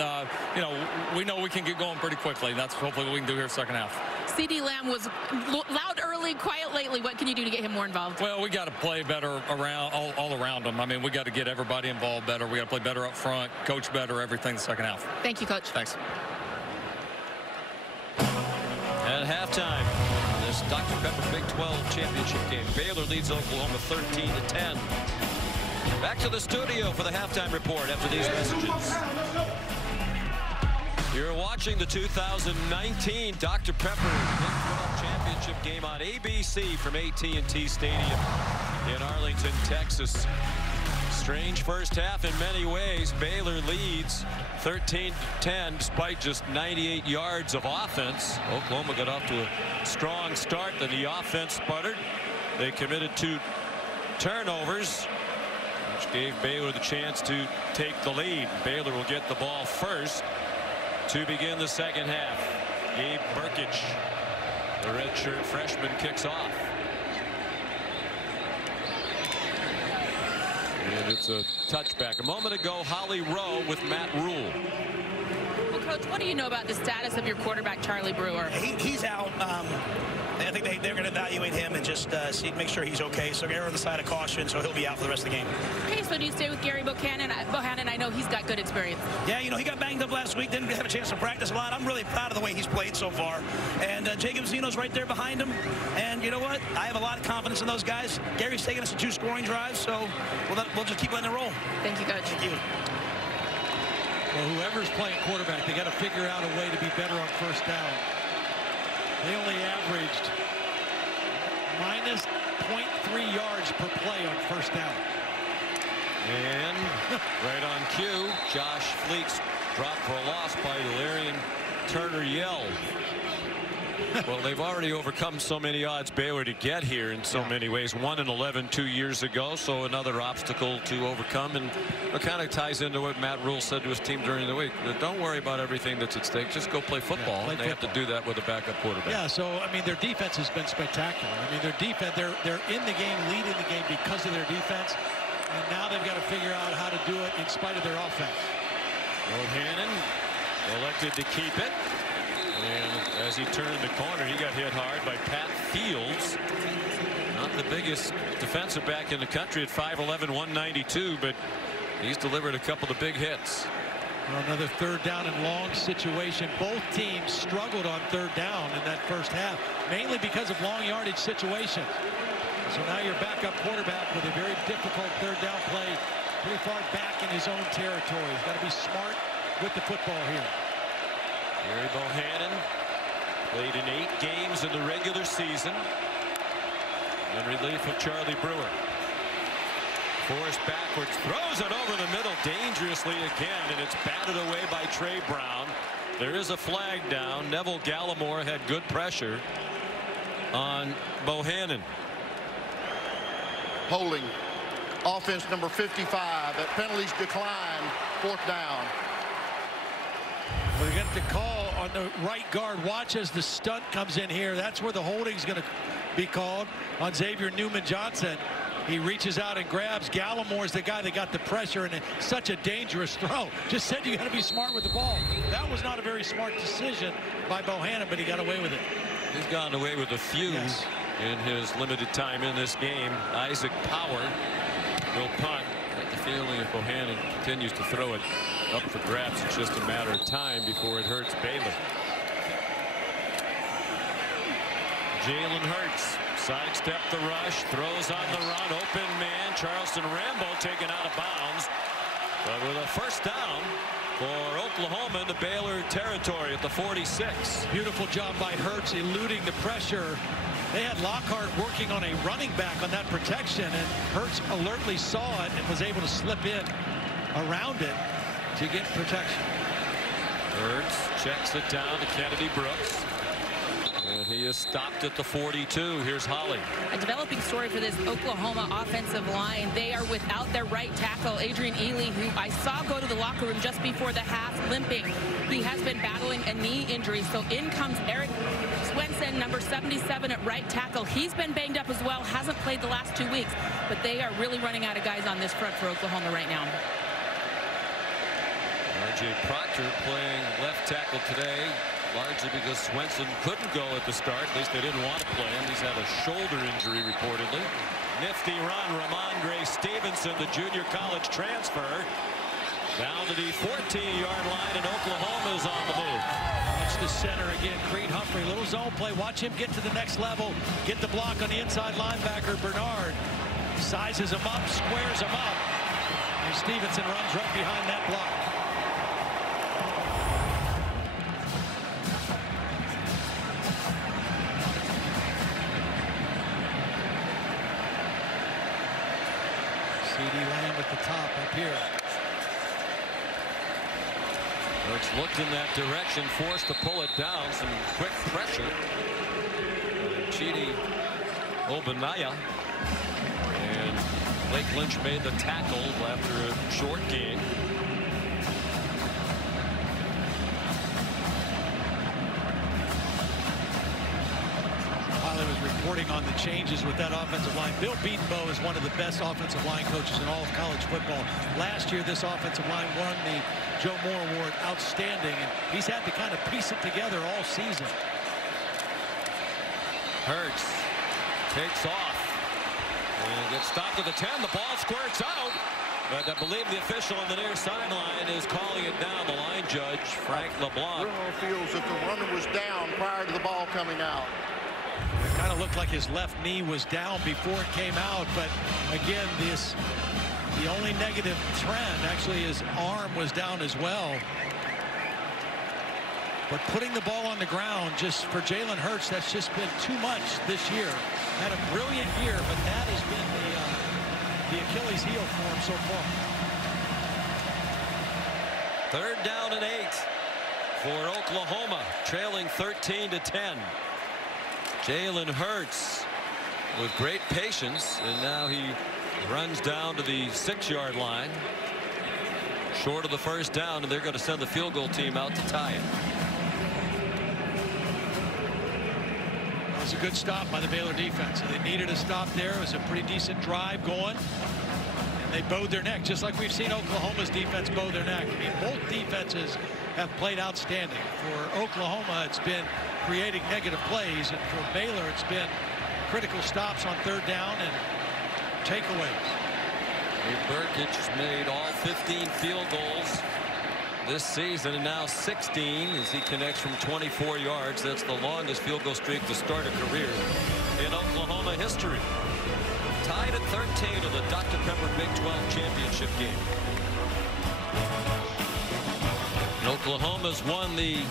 you know, we know we can get going pretty quickly. That's hopefully what we can do here second half. Ceedee Lamb was loud early, quiet lately. What can you do to get him more involved? Well, we got to play better around all around him. I mean, we got to get everybody involved better. We got to play better up front, coach better, everything the second half. Thank you, Coach. Thanks. At halftime, this Dr. Pepper Big 12 championship game. Baylor leads Oklahoma 13-10. Back to the studio for the halftime report after these messages. You're watching the 2019 Dr. Pepper Big 12 championship game on ABC from AT&T Stadium in Arlington, Texas. Strange first half in many ways. Baylor leads 13-10 despite just 98 yards of offense. Oklahoma got off to a strong start, then the offense sputtered. They committed 2 turnovers, which gave Baylor the chance to take the lead. Baylor will get the ball first to begin the second half. Gabe Burkich, the redshirt freshman, kicks off. And it's a touchback. A moment ago, Holly Rowe with Matt Rule. Well, Coach, what do you know about the status of your quarterback, Charlie Brewer? He's out. I think they're going to evaluate him and just make sure he's okay. So err on the side of caution, so he'll be out for the rest of the game. Okay, so do you stay with Gary Bohannon? I know he's got good experience. Yeah, you know, he got banged up last week, didn't have a chance to practice a lot. I'm really proud of the way he's played so far. And Jacob Zeno's right there behind him. And you know what? I have a lot of confidence in those guys. Gary's taking us to 2 scoring drives, so we'll just keep letting it roll. Thank you, Coach. Thank you. Well, whoever's playing quarterback, they got to figure out a way to be better on first down. They only averaged minus -0.3 yards per play on first down. And right on cue, Josh Fleek's dropped for a loss by Larian Turner-Yell. Well, they've already overcome so many odds, Baylor, to get here in so many ways. 1-11 2 years ago, so another obstacle to overcome. And it kind of ties into what Matt Rule said to his team during the week. Don't worry about everything that's at stake. Just go play football. Play and they football. have to do that with a backup quarterback. Yeah, so, I mean, their defense has been spectacular. I mean, their defense, they're in the game, leading the game because of their defense. And now they've got to figure out how to do it in spite of their offense. Bohannon elected to keep it. And as he turned the corner, he got hit hard by Pat Fields. Not the biggest defensive back in the country at 5'11", 192, but he's delivered a couple of big hits. Well, another third down and long situation. Both teams struggled on third down in that first half, mainly because of long yardage situations. So now your backup quarterback with a very difficult third down play pretty far back in his own territory. He's got to be smart with the football here. Gary Bohannon played in 8 games in the regular season in relief of Charlie Brewer. Forced backwards, throws it over the middle dangerously again, and it's batted away by Trey Brown. There is a flag down. Neville Gallimore had good pressure on Bohannon. Holding. Offense number 55. At penalties decline. 4th down. We're going to get the call on the right guard. Watch as the stunt comes in here. That's where the holding is going to be called on Xavier Newman-Johnson. He reaches out and grabs. Gallimore's the guy that got the pressure, and it's such a dangerous throw. Just said you got to be smart with the ball. That was not a very smart decision by Bohannon, but he got away with it. He's gotten away with a few in his limited time in this game. Isaac Power will punt. I get the feeling if Bohannon continues to throw it up for grabs, it's just a matter of time before it hurts Baylor. Jalen Hurts sidestepped the rush, throws on the run, open man. Charleston Rambo taken out of bounds, but with a first down for Oklahoma in the Baylor territory at the 46. Beautiful job by Hurts eluding the pressure. They had Lockhart working on a running back on that protection, and Hurts alertly saw it and was able to slip in around it to get protection. Hurts checks it down to Kennedy Brooks. And he is stopped at the 42. Here's Holly. A developing story for this Oklahoma offensive line. They are without their right tackle, Adrian Ely, who I saw go to the locker room just before the half limping. He has been battling a knee injury. So in comes Eric Swenson, number 77 at right tackle. He's been banged up as well, hasn't played the last 2 weeks. But they are really running out of guys on this front for Oklahoma right now. R.J. Proctor playing left tackle today, largely because Swenson couldn't go at the start. At least they didn't want to play him. He's had a shoulder injury reportedly. Nifty run, Ramondre Stevenson, the junior college transfer, down to the 14-yard line, and Oklahoma is on the move. Watch the center again, Creed Humphrey, little zone play. Watch him get to the next level, get the block on the inside linebacker, Bernard. Sizes him up, squares him up, and Stevenson runs right behind that block. Ceedee Lamb at the top up here. Hurts looked in that direction, forced to pull it down. Some quick pressure. Ceedee Obanaya. And Blake Lynch made the tackle after a short gain. While I was reporting on the changes with that offensive line, Bill Beatonbow is one of the best offensive line coaches in all of college football. Last year, this offensive line won the Joe Moore Award, outstanding, and he's had to kind of piece it together all season. Hurts takes off and gets stopped at the 10. The ball squirts out, but I believe the official on the near sideline is calling it down. The line judge, Frank LeBlanc. Bruno feels that the runner was down prior to the ball coming out. It kind of looked like his left knee was down before it came out, but again, the only negative trend, actually, his arm was down as well. But putting the ball on the ground, just for Jalen Hurts, that's just been too much this year. Had a brilliant year, but that has been the Achilles heel for him so far. 3rd down and 8 for Oklahoma, trailing 13-10. Jalen Hurts with great patience, and now he runs down to the 6-yard line, short of the 1st down, and they're going to send the field goal team out to tie it. It was a good stop by the Baylor defense. They needed a stop there. It was a pretty decent drive going, and they bowed their neck, just like we've seen Oklahoma's defense bow their neck. I mean, both defenses have played outstanding. For Oklahoma, it's been creating negative plays, and for Baylor, it's been critical stops on 3rd down and takeaways. Burkett has made all 15 field goals this season, and now 16 as he connects from 24 yards. That's the longest field goal streak to start a career in Oklahoma history. Tied at 13 in the Dr. Pepper Big 12 championship game. And Oklahoma's won the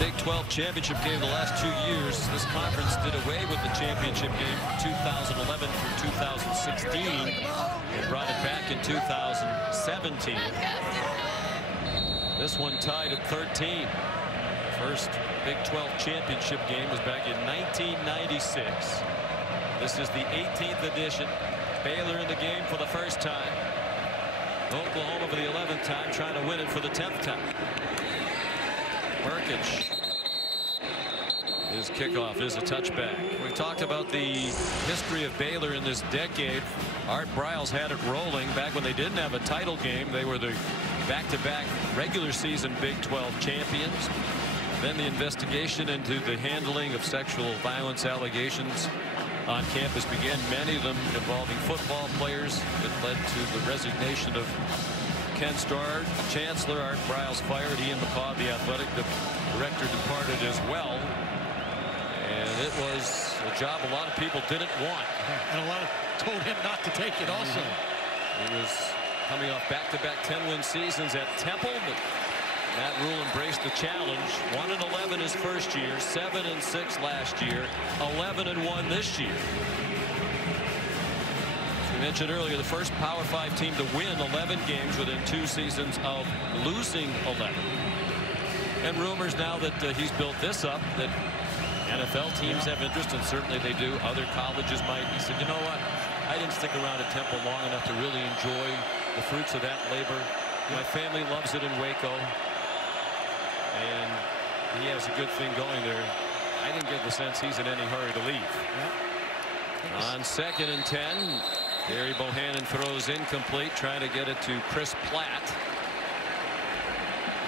Big 12 championship game the last 2 years. This conference did away with the championship game from 2011 through 2016 and brought it back in 2017. This one tied at 13. First Big 12 championship game was back in 1996. This is the 18th edition. Baylor in the game for the first time. Oklahoma for the 11th time, trying to win it for the 10th time. Burkett. His kickoff is a touchback. We talked about the history of Baylor in this decade. Art Briles had it rolling back when they didn't have a title game. They were the back-to-back regular season Big 12 champions. Then the investigation into the handling of sexual violence allegations on campus began, many of them involving football players. It led to the resignation of Ken Starr, Chancellor. Art Briles fired. Ian McCaw, the athletic director, departed as well. And it was a job a lot of people didn't want. And a lot of told him not to take it also. He was coming off back-to-back 10-win seasons at Temple, but Matt Rule embraced the challenge. 1-11 his first year, 7-6 last year, 11-1 this year. As we mentioned earlier, the first Power 5 team to win 11 games within 2 seasons of losing 11. And rumors now that he's built this up, that NFL teams have interest, and certainly they do. Other colleges might. He said, you know what? I didn't stick around at Temple long enough to really enjoy the fruits of that labor. My family loves it in Waco, and he has a good thing going there. I didn't get the sense he's in any hurry to leave. On 2nd and 10, Barry Bohannon throws incomplete, trying to get it to Chris Platt.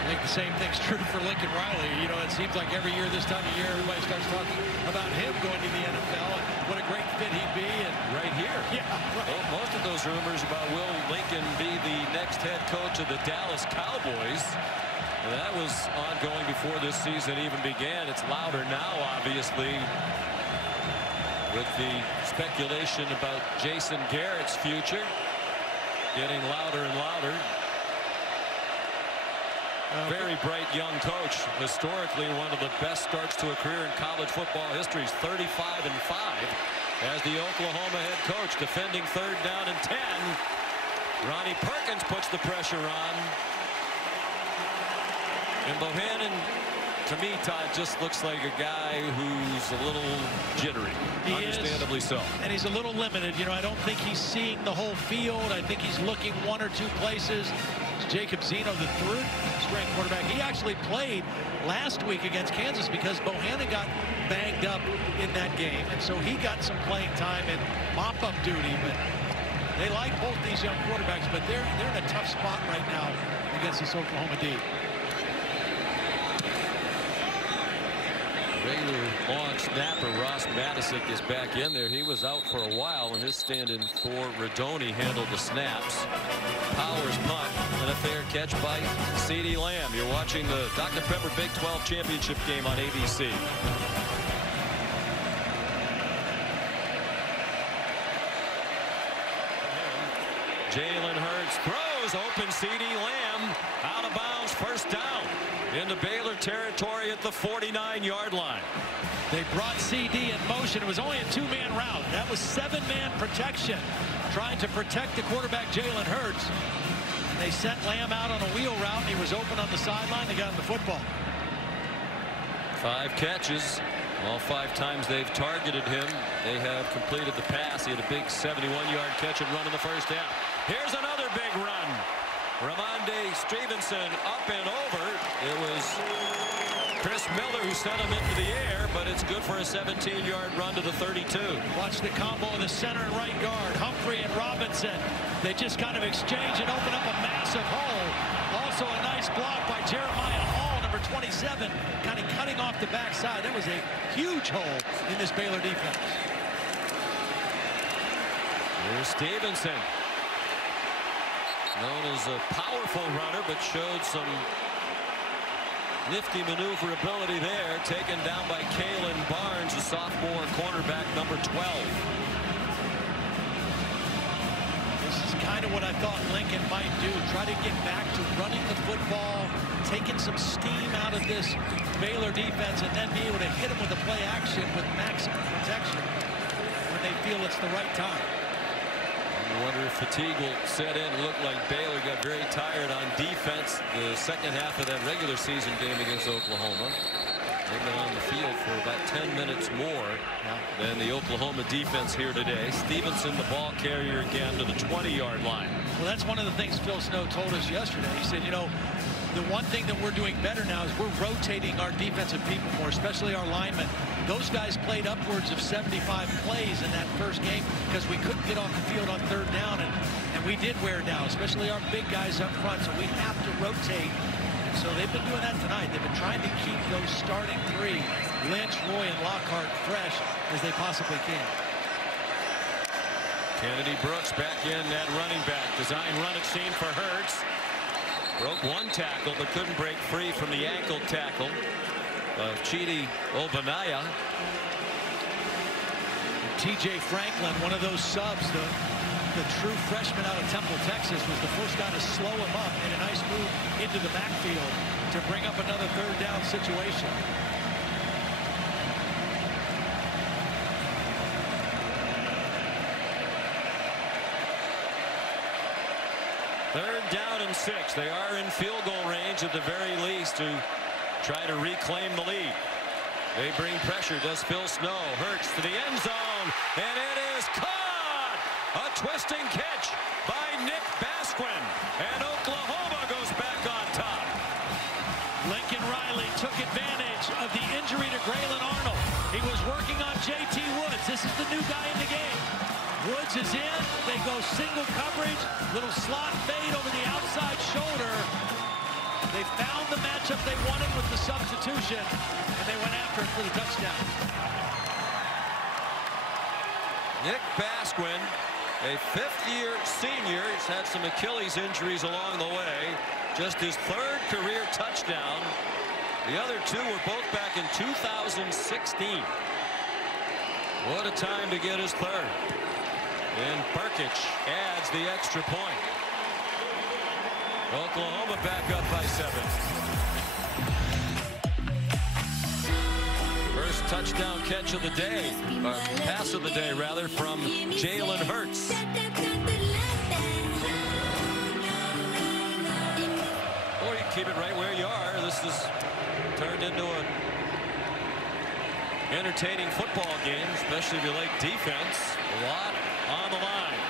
I think the same thing's true for Lincoln Riley. You know, it seems like every year this time of year, everybody starts talking about him going to the NFL and what a great fit he'd be. And right here. Yeah, right. Well, most of those rumors about will Lincoln be the next head coach of the Dallas Cowboys, that was ongoing before this season even began. It's louder now, obviously, with the speculation about Jason Garrett's future getting louder and louder. Very bright young coach. Historically, one of the best starts to a career in college football history. He's 35-5 as the Oklahoma head coach, defending 3rd down and 10. Ronnie Perkins puts the pressure on. And Bohannon, to me, Todd, just looks like a guy who's a little jittery. He understandably is, so. And he's a little limited. You know, I don't think he's seeing the whole field. I think he's looking 1 or 2 places. Jacob Zeno, the 3rd-string quarterback. He actually played last week against Kansas because Bohannon got banged up in that game, and so he got some playing time and mop-up duty. But they like both these young quarterbacks, but they're in a tough spot right now against this Oklahoma D. Regular long snapper Ross Matisic is back in there. He was out for a while, and his stand-in for Radoni handled the snaps. Powers punt and a fair catch by Ceedee Lamb. You're watching the Dr. Pepper Big 12 championship game on ABC. Jalen Hurts throws, open Ceedee Lamb, out of bounds, 1st down into Baylor territory at the 49-yard line. They brought Ceedee in motion. It was only a 2-man route. That was 7-man protection, trying to protect the quarterback Jalen Hurts. They sent Lamb out on a wheel route, and he was open on the sideline. They got him the football. 5 catches. All 5 times they've targeted him, they have completed the pass. He had a big 71-yard catch and run in the 1st half. Here's another big run. Ramonde Stevenson up and over. It was Chris Miller who sent him into the air, but it's good for a 17-yard run to the 32. Watch the combo of the center and right guard, Humphrey and Robinson. They just kind of exchange and open up a massive hole. Also a nice block by Jeremiah Hall, number 27, kind of cutting off the backside. That was a huge hole in this Baylor defense. Here's Stevenson. Known as a powerful runner, but showed some nifty maneuverability there. Taken down by Kalen Barnes, the sophomore cornerback, number 12. This is kind of what I thought Lincoln might do. Try to get back to running the football, taking some steam out of this Baylor defense, and then be able to hit them with a play action with maximum protection when they feel it's the right time. I wonder if fatigue will set in. It looked like Baylor got very tired on defense the 2nd half of that regular season game against Oklahoma. They've been on the field for about 10 minutes more than the Oklahoma defense here today. Stevenson, the ball carrier, again to the 20-yard line. Well, that's one of the things Phil Snow told us yesterday. He said, you know, the one thing that we're doing better now is we're rotating our defensive people more, especially our linemen. Those guys played upwards of 75 plays in that 1st game because we couldn't get off the field on 3rd down, and we did wear down, especially our big guys up front, so we have to rotate. And so they've been doing that tonight. They've been trying to keep those starting 3, Lynch, Roy, and Lockhart, fresh as they possibly can. Kennedy Brooks back in that running back. Design run it seen for Hurts. Broke 1 tackle, but couldn't break free from the ankle tackle of Ceedee Obanaya. T.J. Franklin, one of those subs, the true freshman out of Temple, Texas, was the first guy to slow him up in a nice move into the backfield to bring up another 3rd down situation. Third down and 6. They are in field goal range at the very least to try to reclaim the lead. They bring pressure. Does Phil Snow. Hurts to the end zone. And it is caught. A twisting catch by Nick Basquin. And Oklahoma goes back on top. Lincoln Riley took advantage of the injury to Graylin Arnold. He was working on J.T. Woods. This is the new guy in the game. Woods is in. They go single coverage. Little slot fade over the outside shoulder. They found the matchup they wanted with the substitution, and they went after it for the touchdown. Nick Basquin, a fifth-year senior. He's had some Achilles injuries along the way. Just his third career touchdown. The other two were both back in 2016. What a time to get his third. And Burkich adds the extra point. Oklahoma back up by 7. First touchdown catch of the day, or pass of the day rather, from Jalen Hurts. Or you can keep it right where you are. This is turned into an entertaining football game, especially if you like defense. A lot on the line.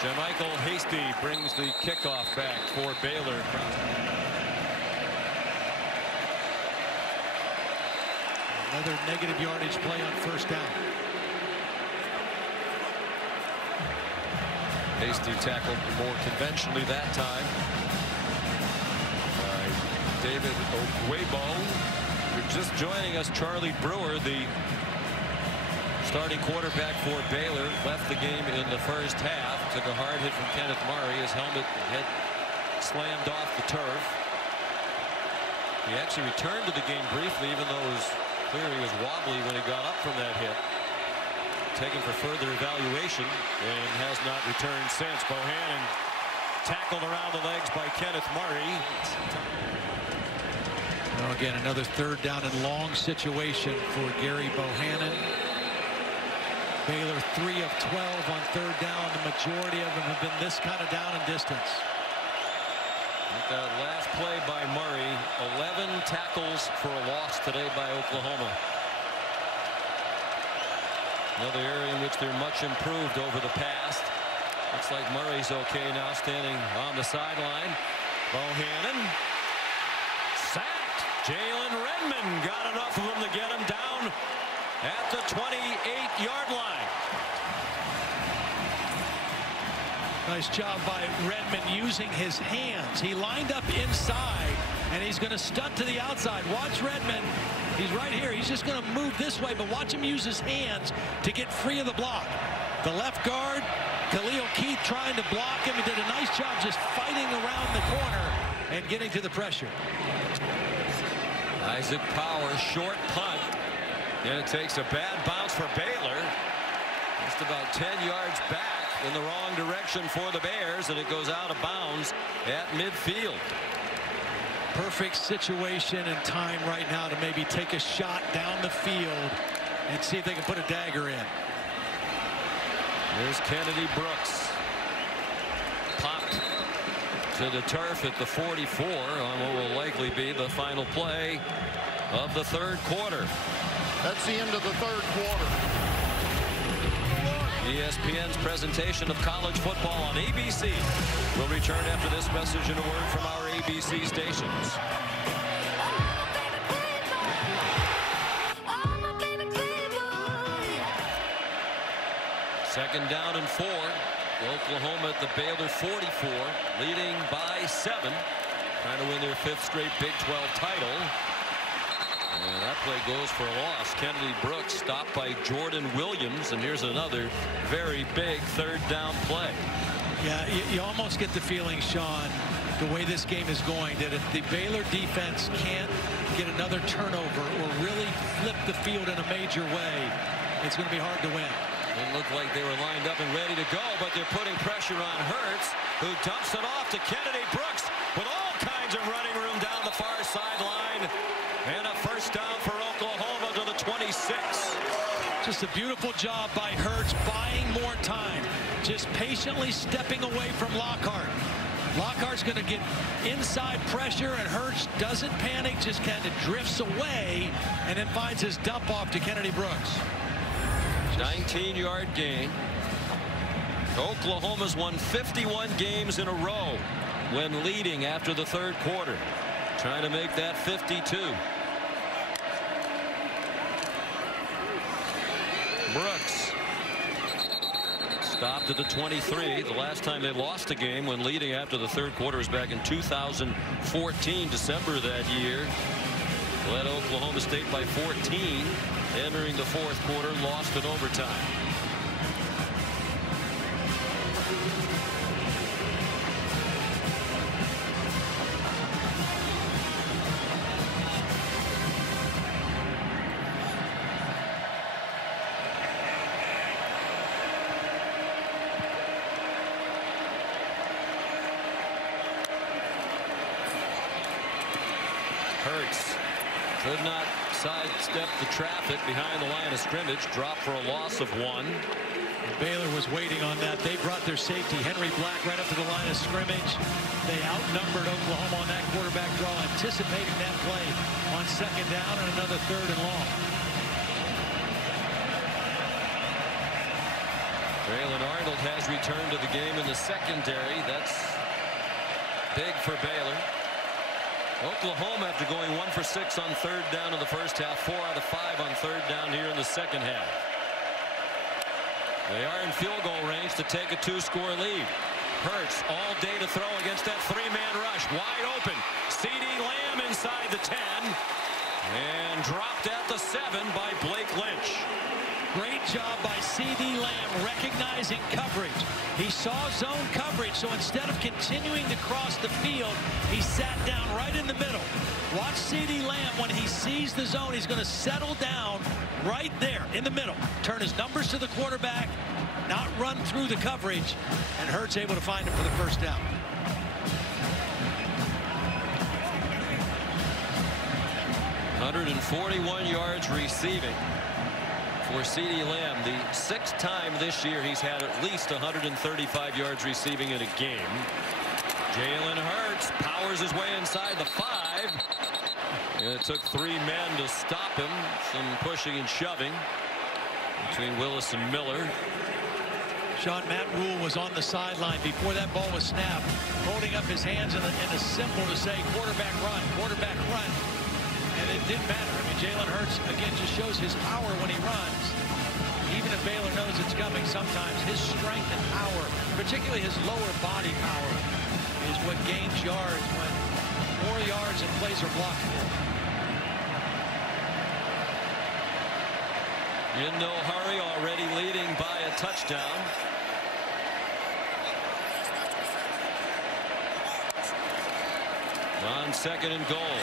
Jermichael Hasty brings the kickoff back for Baylor. Another negative yardage play on first down. Hasty tackled more conventionally that time by David Okwebo. You're just joining us. Charlie Brewer, the starting quarterback for Baylor, left the game in the first half. Took a hard hit from Kenneth Murray. His helmet and head slammed off the turf. He actually returned to the game briefly, even though it was clear he was wobbly when he got up from that hit. Taken for further evaluation and has not returned since. Bohannon tackled around the legs by Kenneth Murray. Well, again, another third down and long situation for Gary Bohannon. Baylor 3 of 12 on third down. The majority of them have been this kind of down and distance. That last play by Murray, 11 tackles for a loss today by Oklahoma. Another area in which they're much improved over the past. Looks like Murray's okay now, standing on the sideline. Bohannon sacked. Jalen Redmond got enough of him to get him down at the 28-yard line. Nice job by Redmond using his hands. He lined up inside, and he's going to stunt to the outside. Watch Redmond. He's right here. He's just going to move this way, but watch him use his hands to get free of the block. The left guard, Khalil Keith, trying to block him. He did a nice job just fighting around the corner and getting to the pressure. Isaac Power, short punt. And it takes a bad bounce for Baylor. Just about 10 yards back in the wrong direction for the Bears, and it goes out of bounds at midfield. Perfect situation and time right now to maybe take a shot down the field and see if they can put a dagger in. There's Kennedy Brooks. Popped to the turf at the 44 on what will likely be the final play of the third quarter. That's the end of the third quarter. ESPN's presentation of college football on ABC will return after this message and a word from our ABC stations. Second down and 4. Oklahoma at the Baylor 44, leading by 7, trying to win their 5th straight Big 12 title. And that play goes for a loss. Kennedy Brooks stopped by Jordan Williams, and here's another very big third down play. Yeah, you almost get the feeling, Sean, the way this game is going, that if the Baylor defense can't get another turnover or really flip the field in a major way, it's going to be hard to win. It looked like they were lined up and ready to go, but they're putting pressure on Hurts, who dumps it off to Kennedy Brooks with all kinds of running room down the far sideline. And a first down for Oklahoma to the 26. Just a beautiful job by Hurts, buying more time, just patiently stepping away from Lockhart. Lockhart's going to get inside pressure, and Hurts doesn't panic, just kind of drifts away and then finds his dump off to Kennedy Brooks. 19-yard gain. Oklahoma's won 51 games in a row when leading after the third quarter. Trying to make that 52. Brooks stopped at the 23. The last time they lost a game when leading after the third quarter was back in 2014, December that year. Led Oklahoma State by 14. Entering the fourth quarter, lost in overtime. Hurts could not sidestep the traffic behind the line of scrimmage. Dropped for a loss of 1. Baylor was waiting on that. They brought their safety, Henry Black, right up to the line of scrimmage. They outnumbered Oklahoma on that quarterback draw, anticipating that play on second down and another 3rd and long. Jalen Arnold has returned to the game in the secondary. That's big for Baylor. Oklahoma, after going 1 for 6 on 3rd down in the first half, 4 out of 5 on 3rd down here in the second half. They are in field goal range to take a 2-score lead. Hurts all day to throw against that 3-man rush. Wide open. Ceedee Lamb inside the 10. And dropped at the 7 by Blake Lynch. Great job by Ceedee Lamb recognizing coverage. He saw zone coverage, so instead of continuing to cross the field, he sat down right in the middle. Watch Ceedee Lamb. When he sees the zone, he's going to settle down right there in the middle. Turn his numbers to the quarterback, not run through the coverage, and Hurts able to find him for the first down. .141 yards receiving for Ceedee Lamb. The 6th time this year he's had at least 135 yards receiving in a game. Jalen Hurts powers his way inside the 5. And it took 3 men to stop him. Some pushing and shoving between Willis and Miller. Sean, Matt Rule was on the sideline before that ball was snapped, holding up his hands in a symbol to say quarterback run, quarterback run. And it didn't matter. I mean, Jalen Hurts, again, just shows his power when he runs. Even if Baylor knows it's coming, sometimes his strength and power, particularly his lower body power, is what gains yards when more yards and plays are blocked for. In no hurry, already leading by a touchdown. On 2nd and goal.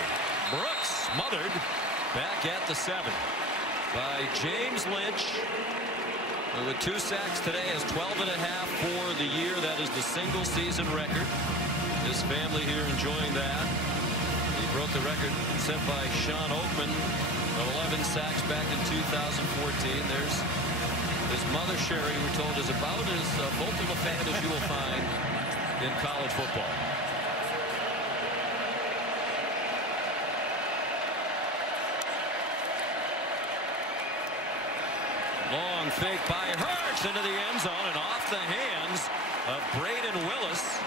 Brooks smothered back at the 7 by James Lynch. With 2 sacks today, has 12.5 for the year. That is the single season record. His family here enjoying that. He broke the record set by Sean Oakman of 11 sacks back in 2014. There's his mother, Sherry, we're told is about as vocal a fan as you will find in college football. Long fake by Hurts into the end zone and off the hands of Braden Willis.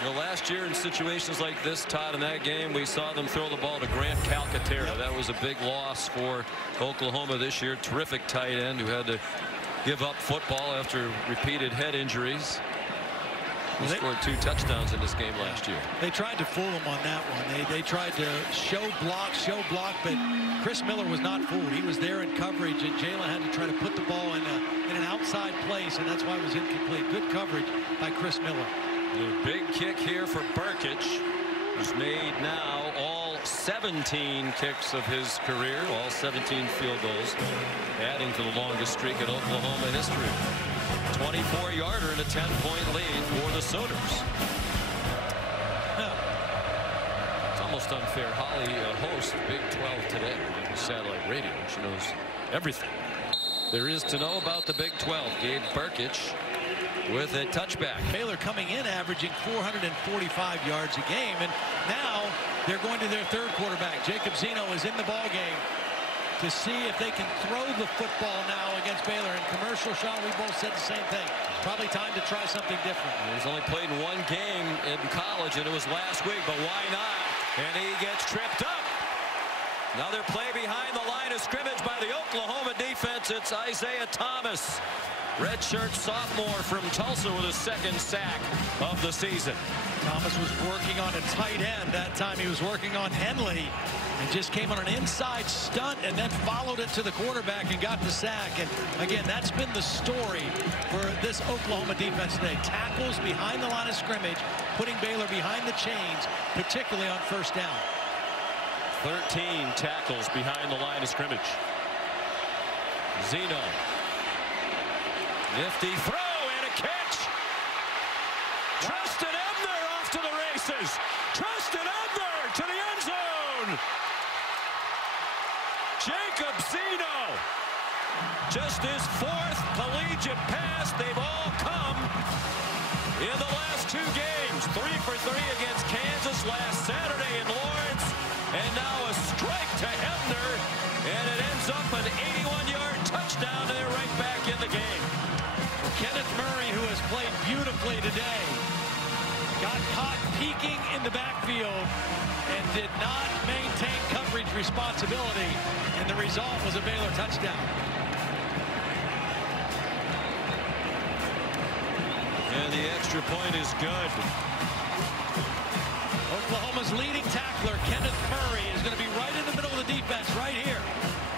You know, last year in situations like this, Todd, in that game, we saw them throw the ball to Grant Calcaterra. Yep. That was a big loss for Oklahoma this year. Terrific tight end who had to give up football after repeated head injuries. He scored 2 touchdowns in this game last year. They tried to fool him on that one. They tried to show block, but Chris Miller was not fooled. He was there in coverage, and Jalen had to try to put the ball in an outside place, and that's why it was incomplete. Good coverage by Chris Miller. A big kick here for Burkich, who's made now all 17 kicks of his career, all 17 field goals, adding to the longest streak in Oklahoma history. 24-yarder and a 10-point lead for the Sooners. It's almost unfair. Holly hosts Big 12 today on satellite radio. She knows everything there is to know about the Big 12. Gabe Burkich with a touchback. Baylor coming in averaging 445 yards a game, and now they're going to their third quarterback. Jacob Zeno is in the ball game to see if they can throw the football now against Baylor. In commercial, Sean, we both said the same thing. Probably time to try something different. He's only played one game in college, and it was last week, but why not? And he gets tripped up. Another play behind the line of scrimmage by the Oklahoma defense. It's Isaiah Thomas, redshirt sophomore from Tulsa, with his second sack of the season. Thomas was working on a tight end. That time he was working on Henley and just came on an inside stunt and then followed it to the quarterback and got the sack. And again, that's been the story for this Oklahoma defense today. Tackles behind the line of scrimmage, putting Baylor behind the chains, particularly on first down. 13 tackles behind the line of scrimmage. Zeno. Nifty throw and a catch. Tristan Ebner off to the races. Tristan Ebner to the end zone. Jacob Zeno. Just his fourth collegiate pass. They've all come in the last two games. 3 for 3 against Kansas last Saturday in Lawrence. And now a strike to Ebner. And it ends up an 81-yard touchdown. And they're right back in the game. Kenneth Murray, who has played beautifully today, got caught peeking in the backfield and did not maintain coverage responsibility, and the result was a Baylor touchdown. And the extra point is good. Oklahoma's leading tackler, Kenneth Murray, is going to be right in the middle of the defense, right here.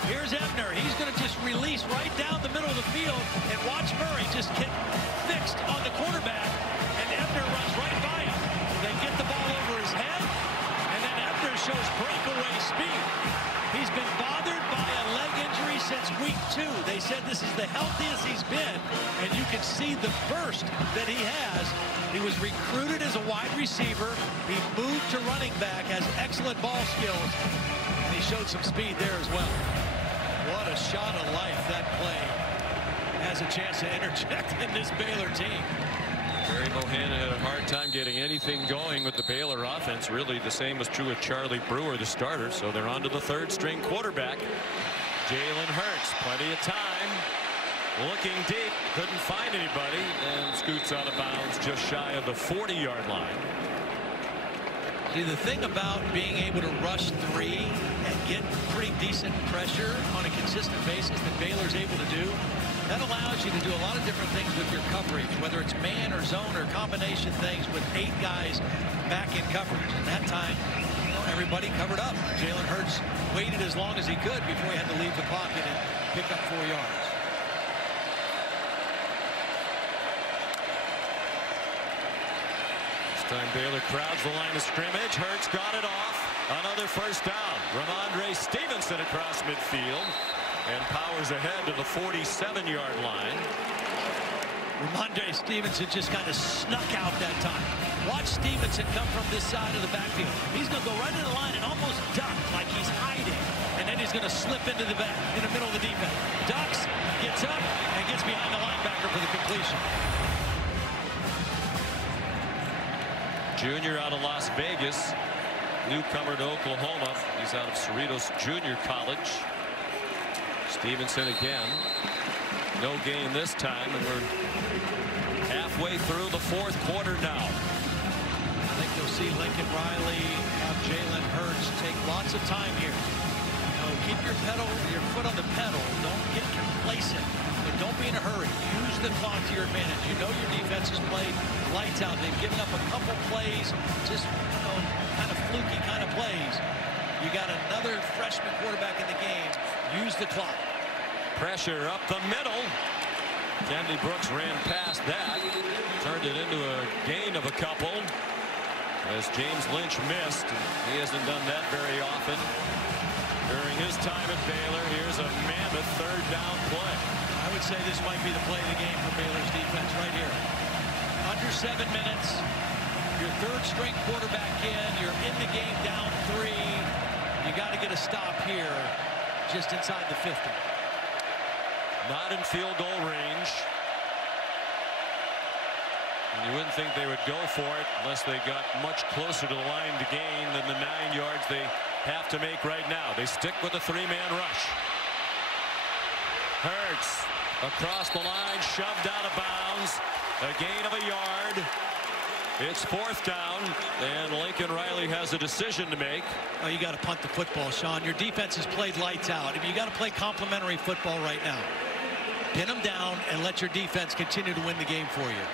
Here's Ebner. He's going to just release right down the middle of the field, and watch Murray just get fixed on the quarterback, and Ebner runs right by him. They get the ball over his head, and then Ebner shows breakaway speed. He's been bothered by a leg injury since week 2. They said this is the healthiest he's been, and you can see the burst that he has. He was recruited as a wide receiver. He moved to running back, has excellent ball skills, and he showed some speed there as well. What a shot of life that play has a chance to interject in this Baylor team. Barry Bohannon had a hard time getting anything going with the Baylor offense. Really, the same was true with Charlie Brewer, the starter. So they're on to the third-string quarterback, Jalen Hurts. Plenty of time. Looking deep. Couldn't find anybody. And scoots out of bounds just shy of the 40-yard line. See, the thing about being able to rush 3 and get pretty decent pressure on a consistent basis that Baylor's able to do, that allows you to do a lot of different things with your coverage, whether it's man or zone or combination things with 8 guys back in coverage. And that time, you know, everybody covered up. Jalen Hurts waited as long as he could before he had to leave the pocket and pick up 4 yards. Time Baylor crowds the line of scrimmage. Hurts got it off. Another first down. Ramondre Stevenson across midfield and powers ahead to the 47-yard line. Ramondre Stevenson just kind of snuck out that time. Watch Stevenson come from this side of the backfield. He's going to go right in the line and almost duck like he's hiding. And then he's going to slip into the back in the middle of the defense. Ducks, gets up, and gets behind the linebacker for the completion. Junior out of Las Vegas, newcomer to Oklahoma. He's out of Cerritos Junior College. Stevenson again. No gain this time, and we're halfway through the 4th quarter now. I think you'll see Lincoln Riley have Jalen Hurts take lots of time here. You know, keep your foot on the pedal. Don't get complacent, but don't be in a hurry. Use the clock to your advantage. You know your defense has played lights out. They've given up a couple plays, just kind of fluky kind of plays. You got another freshman quarterback in the game. Use the clock. Pressure up the middle. Kennedy Brooks ran past that. Turned it into a gain of a couple as James Lynch missed. He hasn't done that very often during his time at Baylor. Here's a mammoth 3rd down play. I would say this might be the play of the game for Baylor's defense right here. Under 7 minutes. Your 3rd-string quarterback in. You're in the game down 3. You got to get a stop here just inside the 50. Not in field goal range. You wouldn't think they would go for it unless they got much closer to the line to gain than the 9 yards they have to make right now. They stick with a 3-man rush. Hurts across the line, shoved out of bounds. A gain of a yard. It's 4th down, and Lincoln Riley has a decision to make. Oh, you got to punt the football, Sean. Your defense has played lights out. I mean, you got to play complementary football right now. Pin them down and let your defense continue to win the game for you.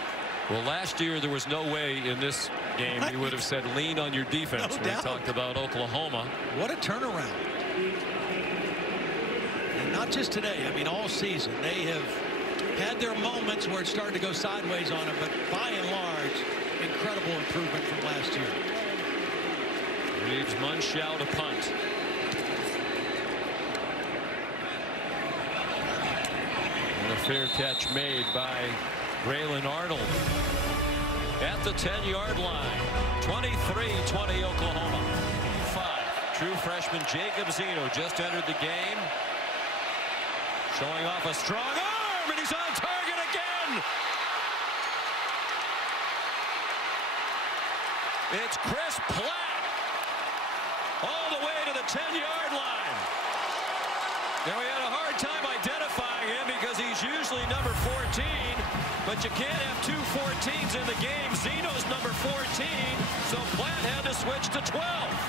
Well, last year there was no way in this game you would have said lean on your defense. No we doubt. talked about Oklahoma. What a turnaround. And not just today. I mean, all season. They have had their moments where it started to go sideways on them, but by and large, incredible improvement from last year. Reeves Munchau to punt. And a fair catch made by Braylon Arnold at the 10-yard line. 23-20 Oklahoma. 5. True freshman Jacob Zeno just entered the game. Showing off a strong arm, and he's on target again. It's Chris Platt all the way to the 10-yard line. Now, we had a hard time identifying him because he's usually number 14, but you can't have 2 14s in the game. Zeno's number 14, so Platt had to switch to 12.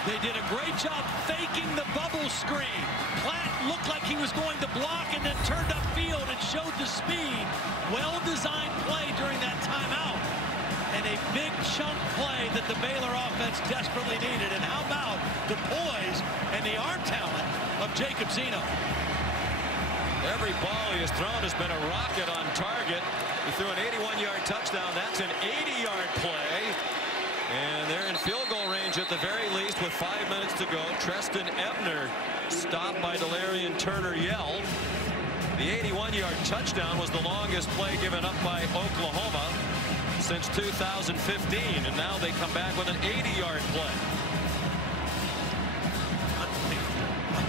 They did a great job faking the bubble screen. Platt looked like he was going to block and then turned upfield and showed the speed. Well-designed play during that timeout. And a big chunk play that the Baylor offense desperately needed. And how about the poise and the arm talent of Jacob Zeno? Every ball he has thrown has been a rocket on target. He threw an 81-yard touchdown. That's an 80-yard play. And they're in field goal range at the very least with 5 minutes to go. Treston Ebner stopped by Delarian Turner-Yell. The 81-yard touchdown was the longest play given up by Oklahoma since 2015, and now they come back with an 80-yard play.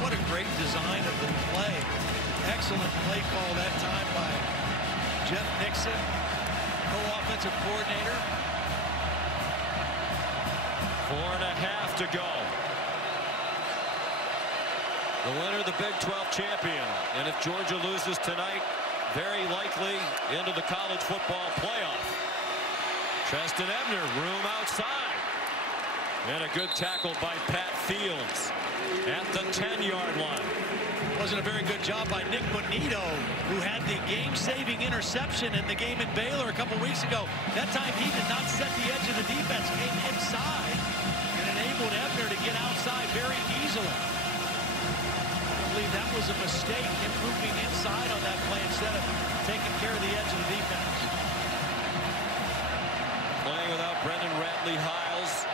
What a great design of the play. Excellent play call that time by Jeff Nixon, co-offensive coordinator. 4.5 to go. The winner, the Big 12 champion, and if Georgia loses tonight, very likely into the college football playoff. Treston Ebner, room outside. And a good tackle by Pat Fields at the 10-yard line. Wasn't a very good job by Nick Bonito, who had the game-saving interception in the game in Baylor a couple weeks ago. That time he did not set the edge of the defense, came inside and enabled Ebner to get outside very easily. I believe that was a mistake, him moving inside on that play instead of taking care of the edge of the defense. Playing without Brendan Radley-Hiles,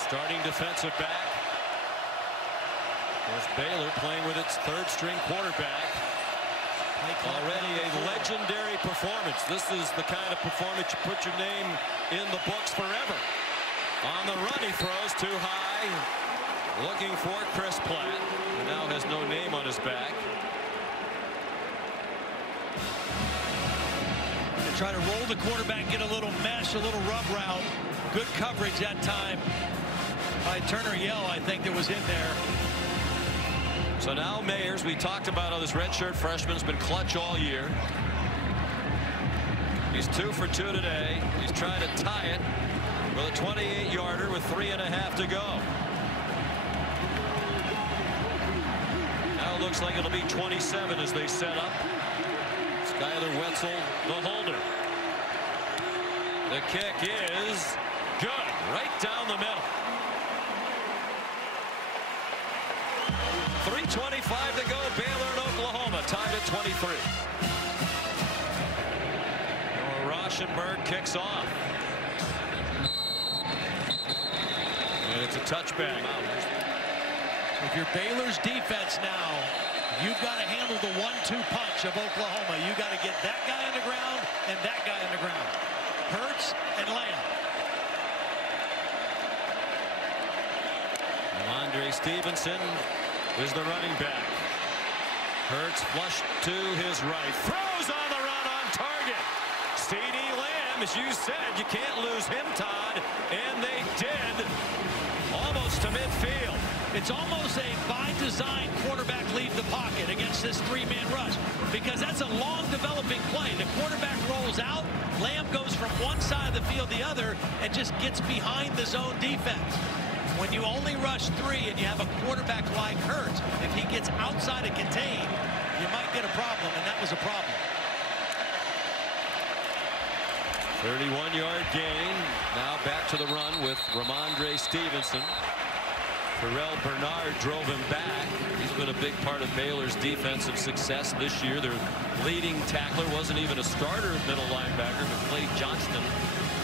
starting defensive back. There's Baylor playing with its 3rd-string quarterback. Already a legendary performance. This is the kind of performance you put your name in the books forever. On the run, he throws too high. Looking for Chris Platt, who now has no name on his back. They try to roll the quarterback, get a little mesh, a little rub route. Good coverage that time by Turner-Yell, I think, that was in there. So now Mayers, we talked about how this redshirt freshman's been clutch all year. He's 2 for 2 today. He's trying to tie it with a 28-yarder with 3.5 to go. Now it looks like it'll be 27 as they set up. Skyler Wetzel, the holder. The kick is good, right down the middle. 3:25 to go. Baylor and Oklahoma tied at 23. Noah Rauschenberg kicks off. And it's a touchback. So if you're Baylor's defense now, you've got to handle the 1-2 punch of Oklahoma. You got to get that guy on the ground and that guy on the ground. Hurts and Lamb. Andre Stevenson is the running back. Hurts flush to his right. Throws on the run on target. Ceedee Lamb as you said, you can't lose him, Todd, and they did, almost to midfield. It's almost a by design quarterback leave the pocket against this three-man rush, because that's a long developing play. The quarterback rolls out, Lamb goes from one side of the field to the other and just gets behind the zone defense. When you only rush three and you have a quarterback like Hurts, if he gets outside of contain, you might get a problem, and that was a problem. 31-yard gain. Now back to the run with Ramondre Stevenson. Terrell Bernard drove him back. He's been a big part of Baylor's defensive success this year. Their leading tackler wasn't even a starter middle linebacker, but Clay Johnston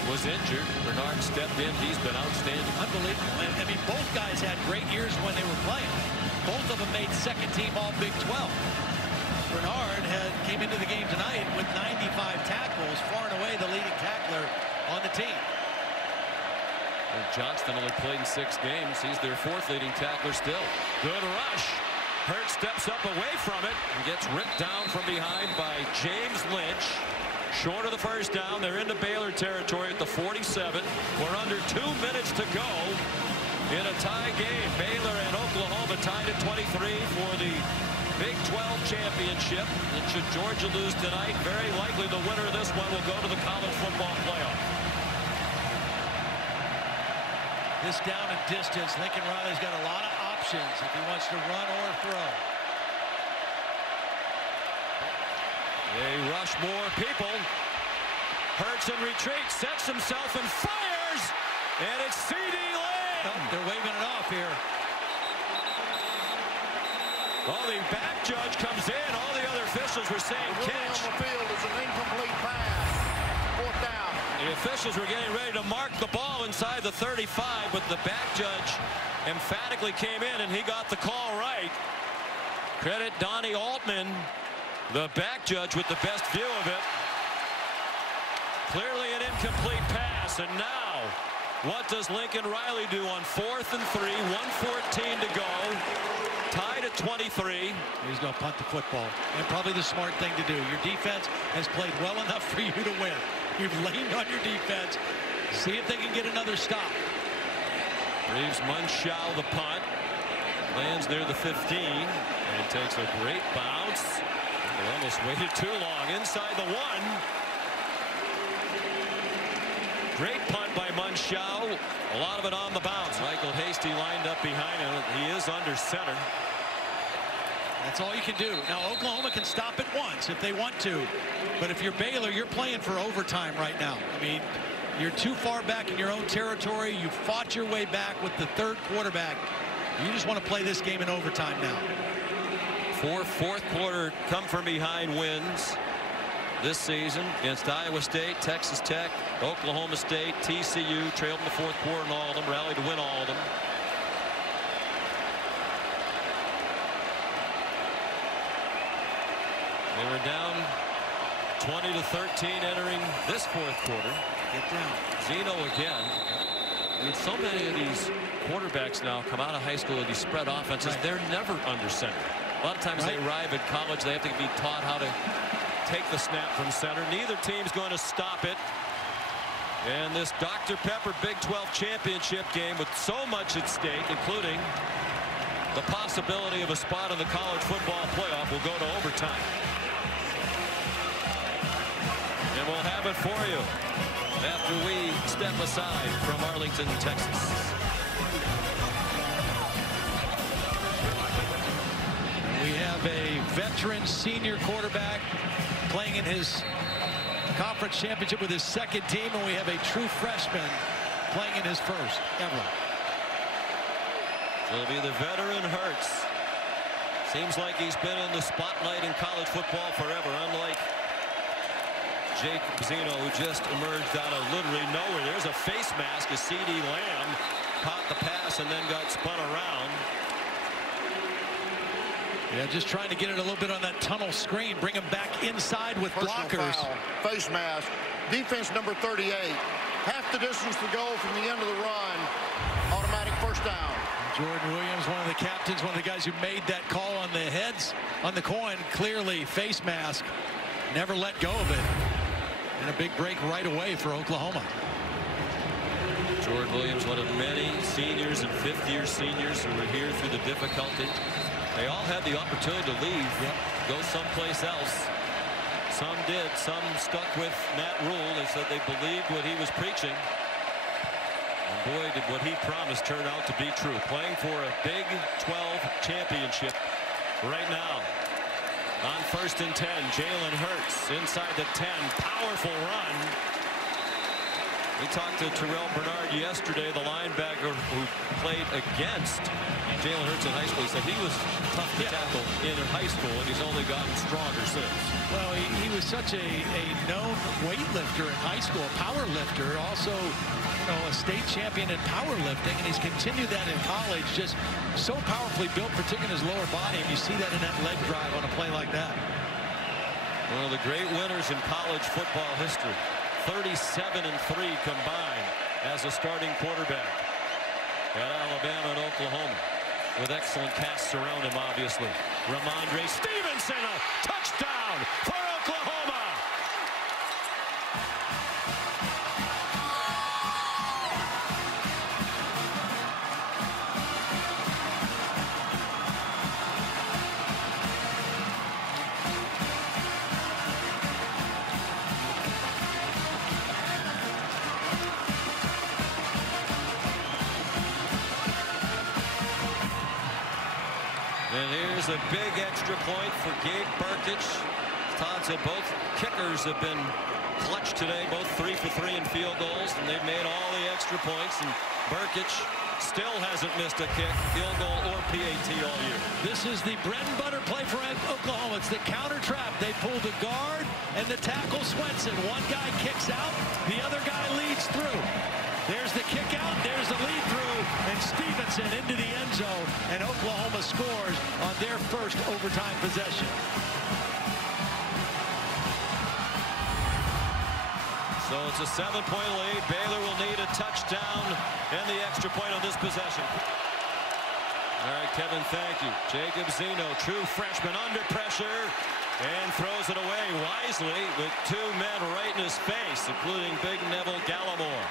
was injured. Bernard stepped in. He's been outstanding. Unbelievable. I mean, both guys had great years when they were playing. Both of them made second team all Big 12. Bernard came into the game tonight with 95 tackles, far and away the leading tackler on the team. And Johnston only played in 6 games. He's their 4th leading tackler still. Good rush. Hurts steps up away from it and gets ripped down from behind by James Lynch. Short of the first down. They're into Baylor territory at the 47. We're under 2 minutes to go in a tie game. Baylor and Oklahoma tied at 23 for the Big 12 championship. And should Georgia lose tonight, very likely the winner of this one will go to the college football playoff. This down and distance, Lincoln Riley's got a lot of options if he wants to run or throw. They rush more people. Hurts in retreat, sets himself and fires, and it's Ceedee Lamb. Oh, they're waving it off here. Well, the back judge comes in. All the other officials were saying catch. On the field is an incomplete pass. 4th down. The officials were getting ready to mark the ball inside the 35, but the back judge emphatically came in and he got the call right. Credit Donnie Altman, the back judge, with the best view of it. Clearly an incomplete pass, and now what does Lincoln Riley do on 4th and 3, 1:14 to go, tied at 23. He's going to punt the football, and probably the smart thing to do. Your defense has played well enough for you to win. You've leaned on your defense. See if they can get another stop. Reeves Munchau the punt. Lands near the 15 and takes a great bounce. They almost waited too long. Inside the 1. Great punt by Munchau. A lot of it on the bounce. Michael Hasty lined up behind him. He is under center. That's all you can do. Now, Oklahoma can stop it once if they want to. But if you're Baylor, you're playing for overtime right now. I mean, you're too far back in your own territory. You fought your way back with the 3rd quarterback. You just want to play this game in overtime now. 4 fourth quarter come from behind wins this season against Iowa State, Texas Tech, Oklahoma State, TCU. Trailed in the 4th quarter in all of them. Rallied to win all of them. They were down 20-13 entering this 4th quarter. Get down. Zeno again. I mean, so many of these quarterbacks now come out of high school with these spread offenses. Right. They're never under center. A lot of times they arrive at college, they have to be taught how to take the snap from center. Neither team's going to stop it. And this Dr. Pepper Big 12 championship game with so much at stake, including the possibility of a spot in the college football playoff, will go to overtime. And we'll have it for you after we step aside from Arlington, Texas. We have a veteran senior quarterback playing in his conference championship with his 2nd team, and we have a true freshman playing in his 1st ever. It'll be the veteran Hurts. Seems like he's been in the spotlight in college football forever, unlike Jake Zeno, who just emerged out of literally nowhere. There's a face mask as Ceedee Lamb caught the pass and then got spun around. Yeah, just trying to get it a little bit on that tunnel screen, bring him back inside with blockers. Foul, face mask, defense number 38. Half the distance to go from the end of the run. Automatic 1st down. Jordan Williams, one of the captains, one of the guys who made that call on the heads on the coin. Clearly face mask. Never let go of it. And a big break right away for Oklahoma. Jordan Williams, one of many seniors and fifth-year seniors who were here through the difficulty. They all had the opportunity to leave, go someplace else. Some did. Some stuck with Matt Rule. They said they believed what he was preaching. And boy, did what he promised turn out to be true. Playing for a Big 12 championship right now. On 1st and 10, Jalen Hurts inside the 10. Powerful run. We talked to Terrell Bernard yesterday, the linebacker who played against Jalen Hurts in high school. He said he was tough to tackle in high school, and he's only gotten stronger since. Well, he was such a known weightlifter in high school, a power lifter, also a state champion in powerlifting, and he's continued that in college. Just so powerfully built, particularly in his lower body, and you see that in that leg drive on a play like that. One of the great winners in college football history. 37-3 combined as a starting quarterback at Alabama and Oklahoma, with excellent casts around him, obviously. Ramondre Stevenson, a touchdown for Oklahoma. And here's a big extra point for Gabe Burkich. Todd said both kickers have been clutch today, both 3 for 3 in field goals, and they've made all the extra points. And Burkich still hasn't missed a kick, field goal or PAT all year. This is the bread and butter play for Oklahoma. It's the counter trap. They pull the guard and the tackle Swenson. One guy kicks out, the other guy leads through. There's the kick out, there's the lead through, and Stevenson into the end zone, and Oklahoma scores on their first overtime possession. So it's a 7-point lead. Baylor will need a touchdown and the extra point on this possession. All right, Kevin, thank you. Jacob Zeno, true freshman, under pressure, and throws it away wisely with 2 men right in his face, including big Neville Gallimore.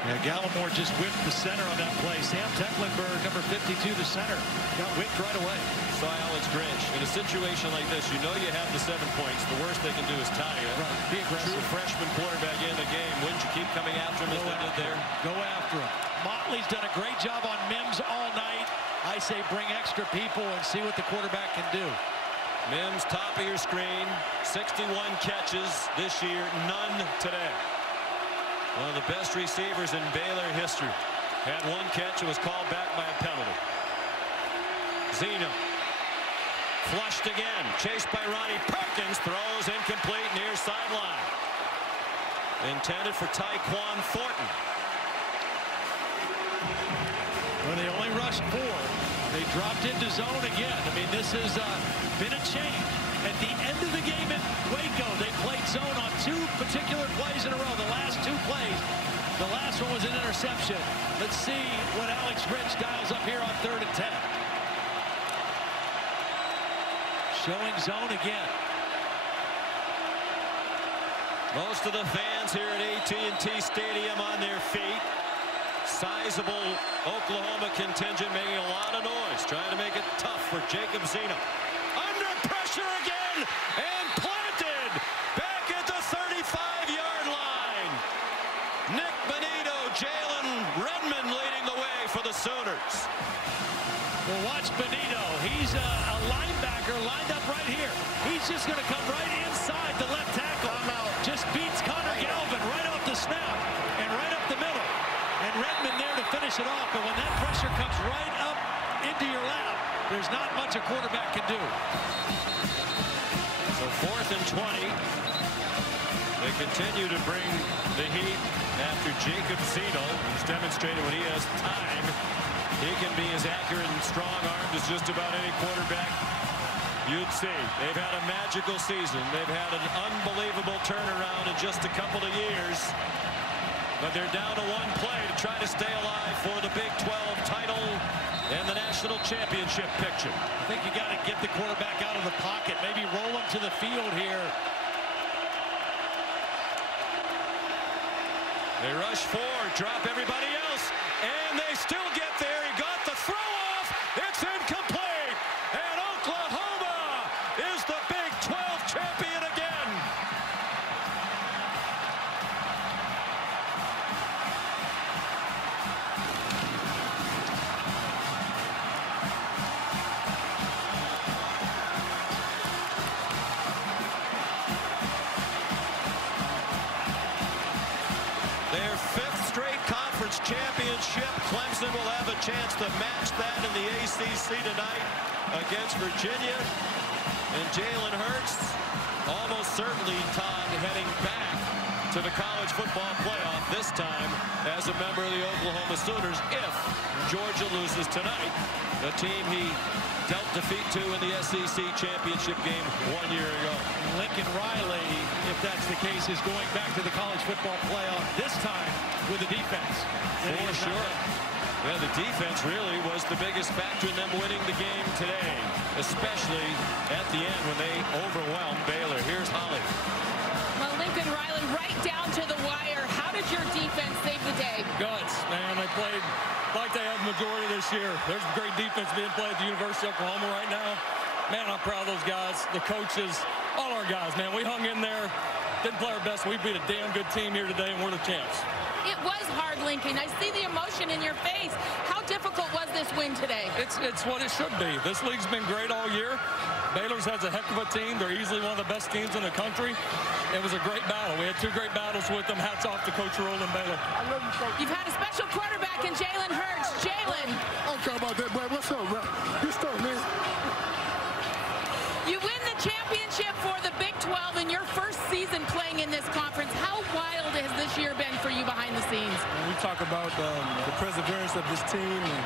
Yeah, Gallimore just whipped the center on that play. Sam Tecklenburg, number 52, the center, got whipped right away. So Alex Grinch, in a situation like this, you know you have the 7 points. The worst they can do is tie you. Right. Be aggressive. True freshman quarterback in the game. Wouldn't you keep coming after him as they did there? Go after him. Motley's done a great job on Mims all night. I say bring extra people and see what the quarterback can do. Mims, top of your screen, 61 catches this year, none today. One of the best receivers in Baylor history. Had 1 catch and was called back by a penalty. Zeno. Flushed again. Chased by Ronnie Perkins. Throws incomplete near sideline. Intended for Tyquan Thornton. Well, they only rushed 4. They dropped into zone again. I mean, this has been a change. At the end of the game in Waco, they played zone on 2 particular plays in a row. The last 2 plays. The last one was an interception. Let's see what Alex Grinch dials up here on 3rd and 10. Showing zone again. Most of the fans here at AT&T Stadium on their feet. Sizable Oklahoma contingent making a lot of noise, trying to make it tough for Jacob Zeno. Under pressure again and planted back at the 35-yard line. Nick Benito, Jalen Redmond leading the way for the Sooners. Well, watch Benito. He's a linebacker lined up right here. He's just going to come right inside the left tackle. Just beats Connor Galvin right off the snap and right up the middle. And Redmond there to finish it off. But when that pressure comes right up into your lap, there's not much a quarterback can do. So 4th and 20. They continue to bring the heat after Jacob Zeno, who's demonstrated when he has time, he can be as accurate and strong-armed as just about any quarterback you'd see. They've had a magical season. They've had an unbelievable turnaround in just a couple of years. But they're down to 1 play to try to stay alive for the Big 12 title and the national championship picture. I think you got to get the quarterback out of the pocket, maybe roll him to the field here. They rush forward, drop everybody else, and they still get there. He got the throw off. It's incomplete, and Oklahoma is the Big 12 champion again. Their 5th straight conference championship. Clemson will have a chance to match that in the ACC tonight against Virginia. And Jalen Hurts almost certainly, Todd, heading back to the college football playoff, this time as a member of the Oklahoma Sooners if Georgia loses tonight, the team he dealt defeat to in the SEC championship game 1 year ago. Lincoln Riley, if that's the case, is going back to the college football playoff, this time with the defense. For sure. Yeah, the defense really was the biggest factor in them winning the game today, especially at the end when they overwhelmed Baylor. Here's Holly. Well, Lincoln Riley right down to the wire. How did your defense save the day? Guts, man. They played like they have the majority this year. There's great defense being played at the University of Oklahoma right now. Man, I'm proud of those guys, the coaches, all our guys, man. We hung in there, didn't play our best. We beat a damn good team here today, and we're the champs. It was hard, Lincoln. I see the emotion in your face. How difficult was this win today? It's what it should be. This league's been great all year. Baylor's has a heck of a team. They're easily one of the best teams in the country. It was a great battle. We had 2 great battles with them. Hats off to Coach Roland Baylor. I love you, Coach. You've had a special quarterback in Jalen Hurts. Jalen. I don't care about that, boy. What's up, bro? Good stuff, man. You win the championship for the Big 12 in your first season playing in this conference. How wild has this year been for you behind the scenes? We talk about the perseverance of this team and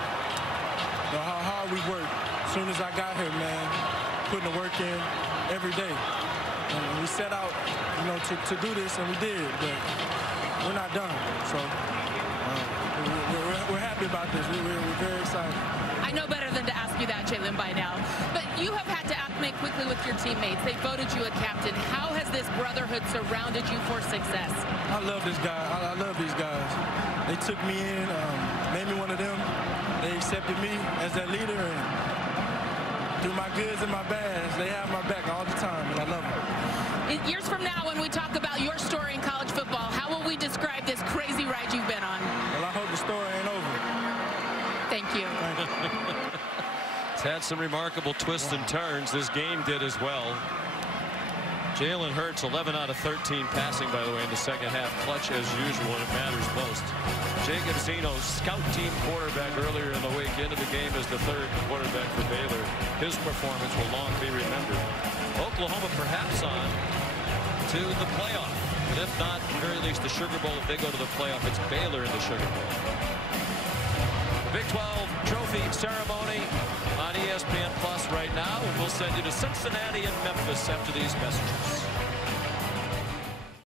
how hard we work. As soon as I got here, man, putting the work in every day. And we set out, to do this, and we did, but we're not done. So we're happy about this. We're very excited. I know better than to ask you that, Jalen, by now. But you have had to acclimate quickly with your teammates. They voted you a captain. How has this brotherhood surrounded you for success? I love this guy. I love these guys. They took me in, made me one of them. They accepted me as their leader, and through my goods and my bads, they have my back all the time, and I love them. Years from now, when we talk about your story in college football, how will we describe this crazy ride you've been on? Well, I hope the story ain't over. Thank you. It's had some remarkable twists and turns. This game did as well. Jalen Hurts, 11 out of 13 passing, by the way, in the second half. Clutch as usual, and it matters most. Jacob Zeno, scout team quarterback earlier in the week, into the game as the 3rd quarterback for Baylor. His performance will long be remembered. Oklahoma perhaps on to the playoff. And if not, at the very least, the Sugar Bowl. If they go to the playoff, it's Baylor in the Sugar Bowl. The Big 12 trophy ceremony on ESPN Plus right now, and we'll send you to Cincinnati and Memphis after these messages.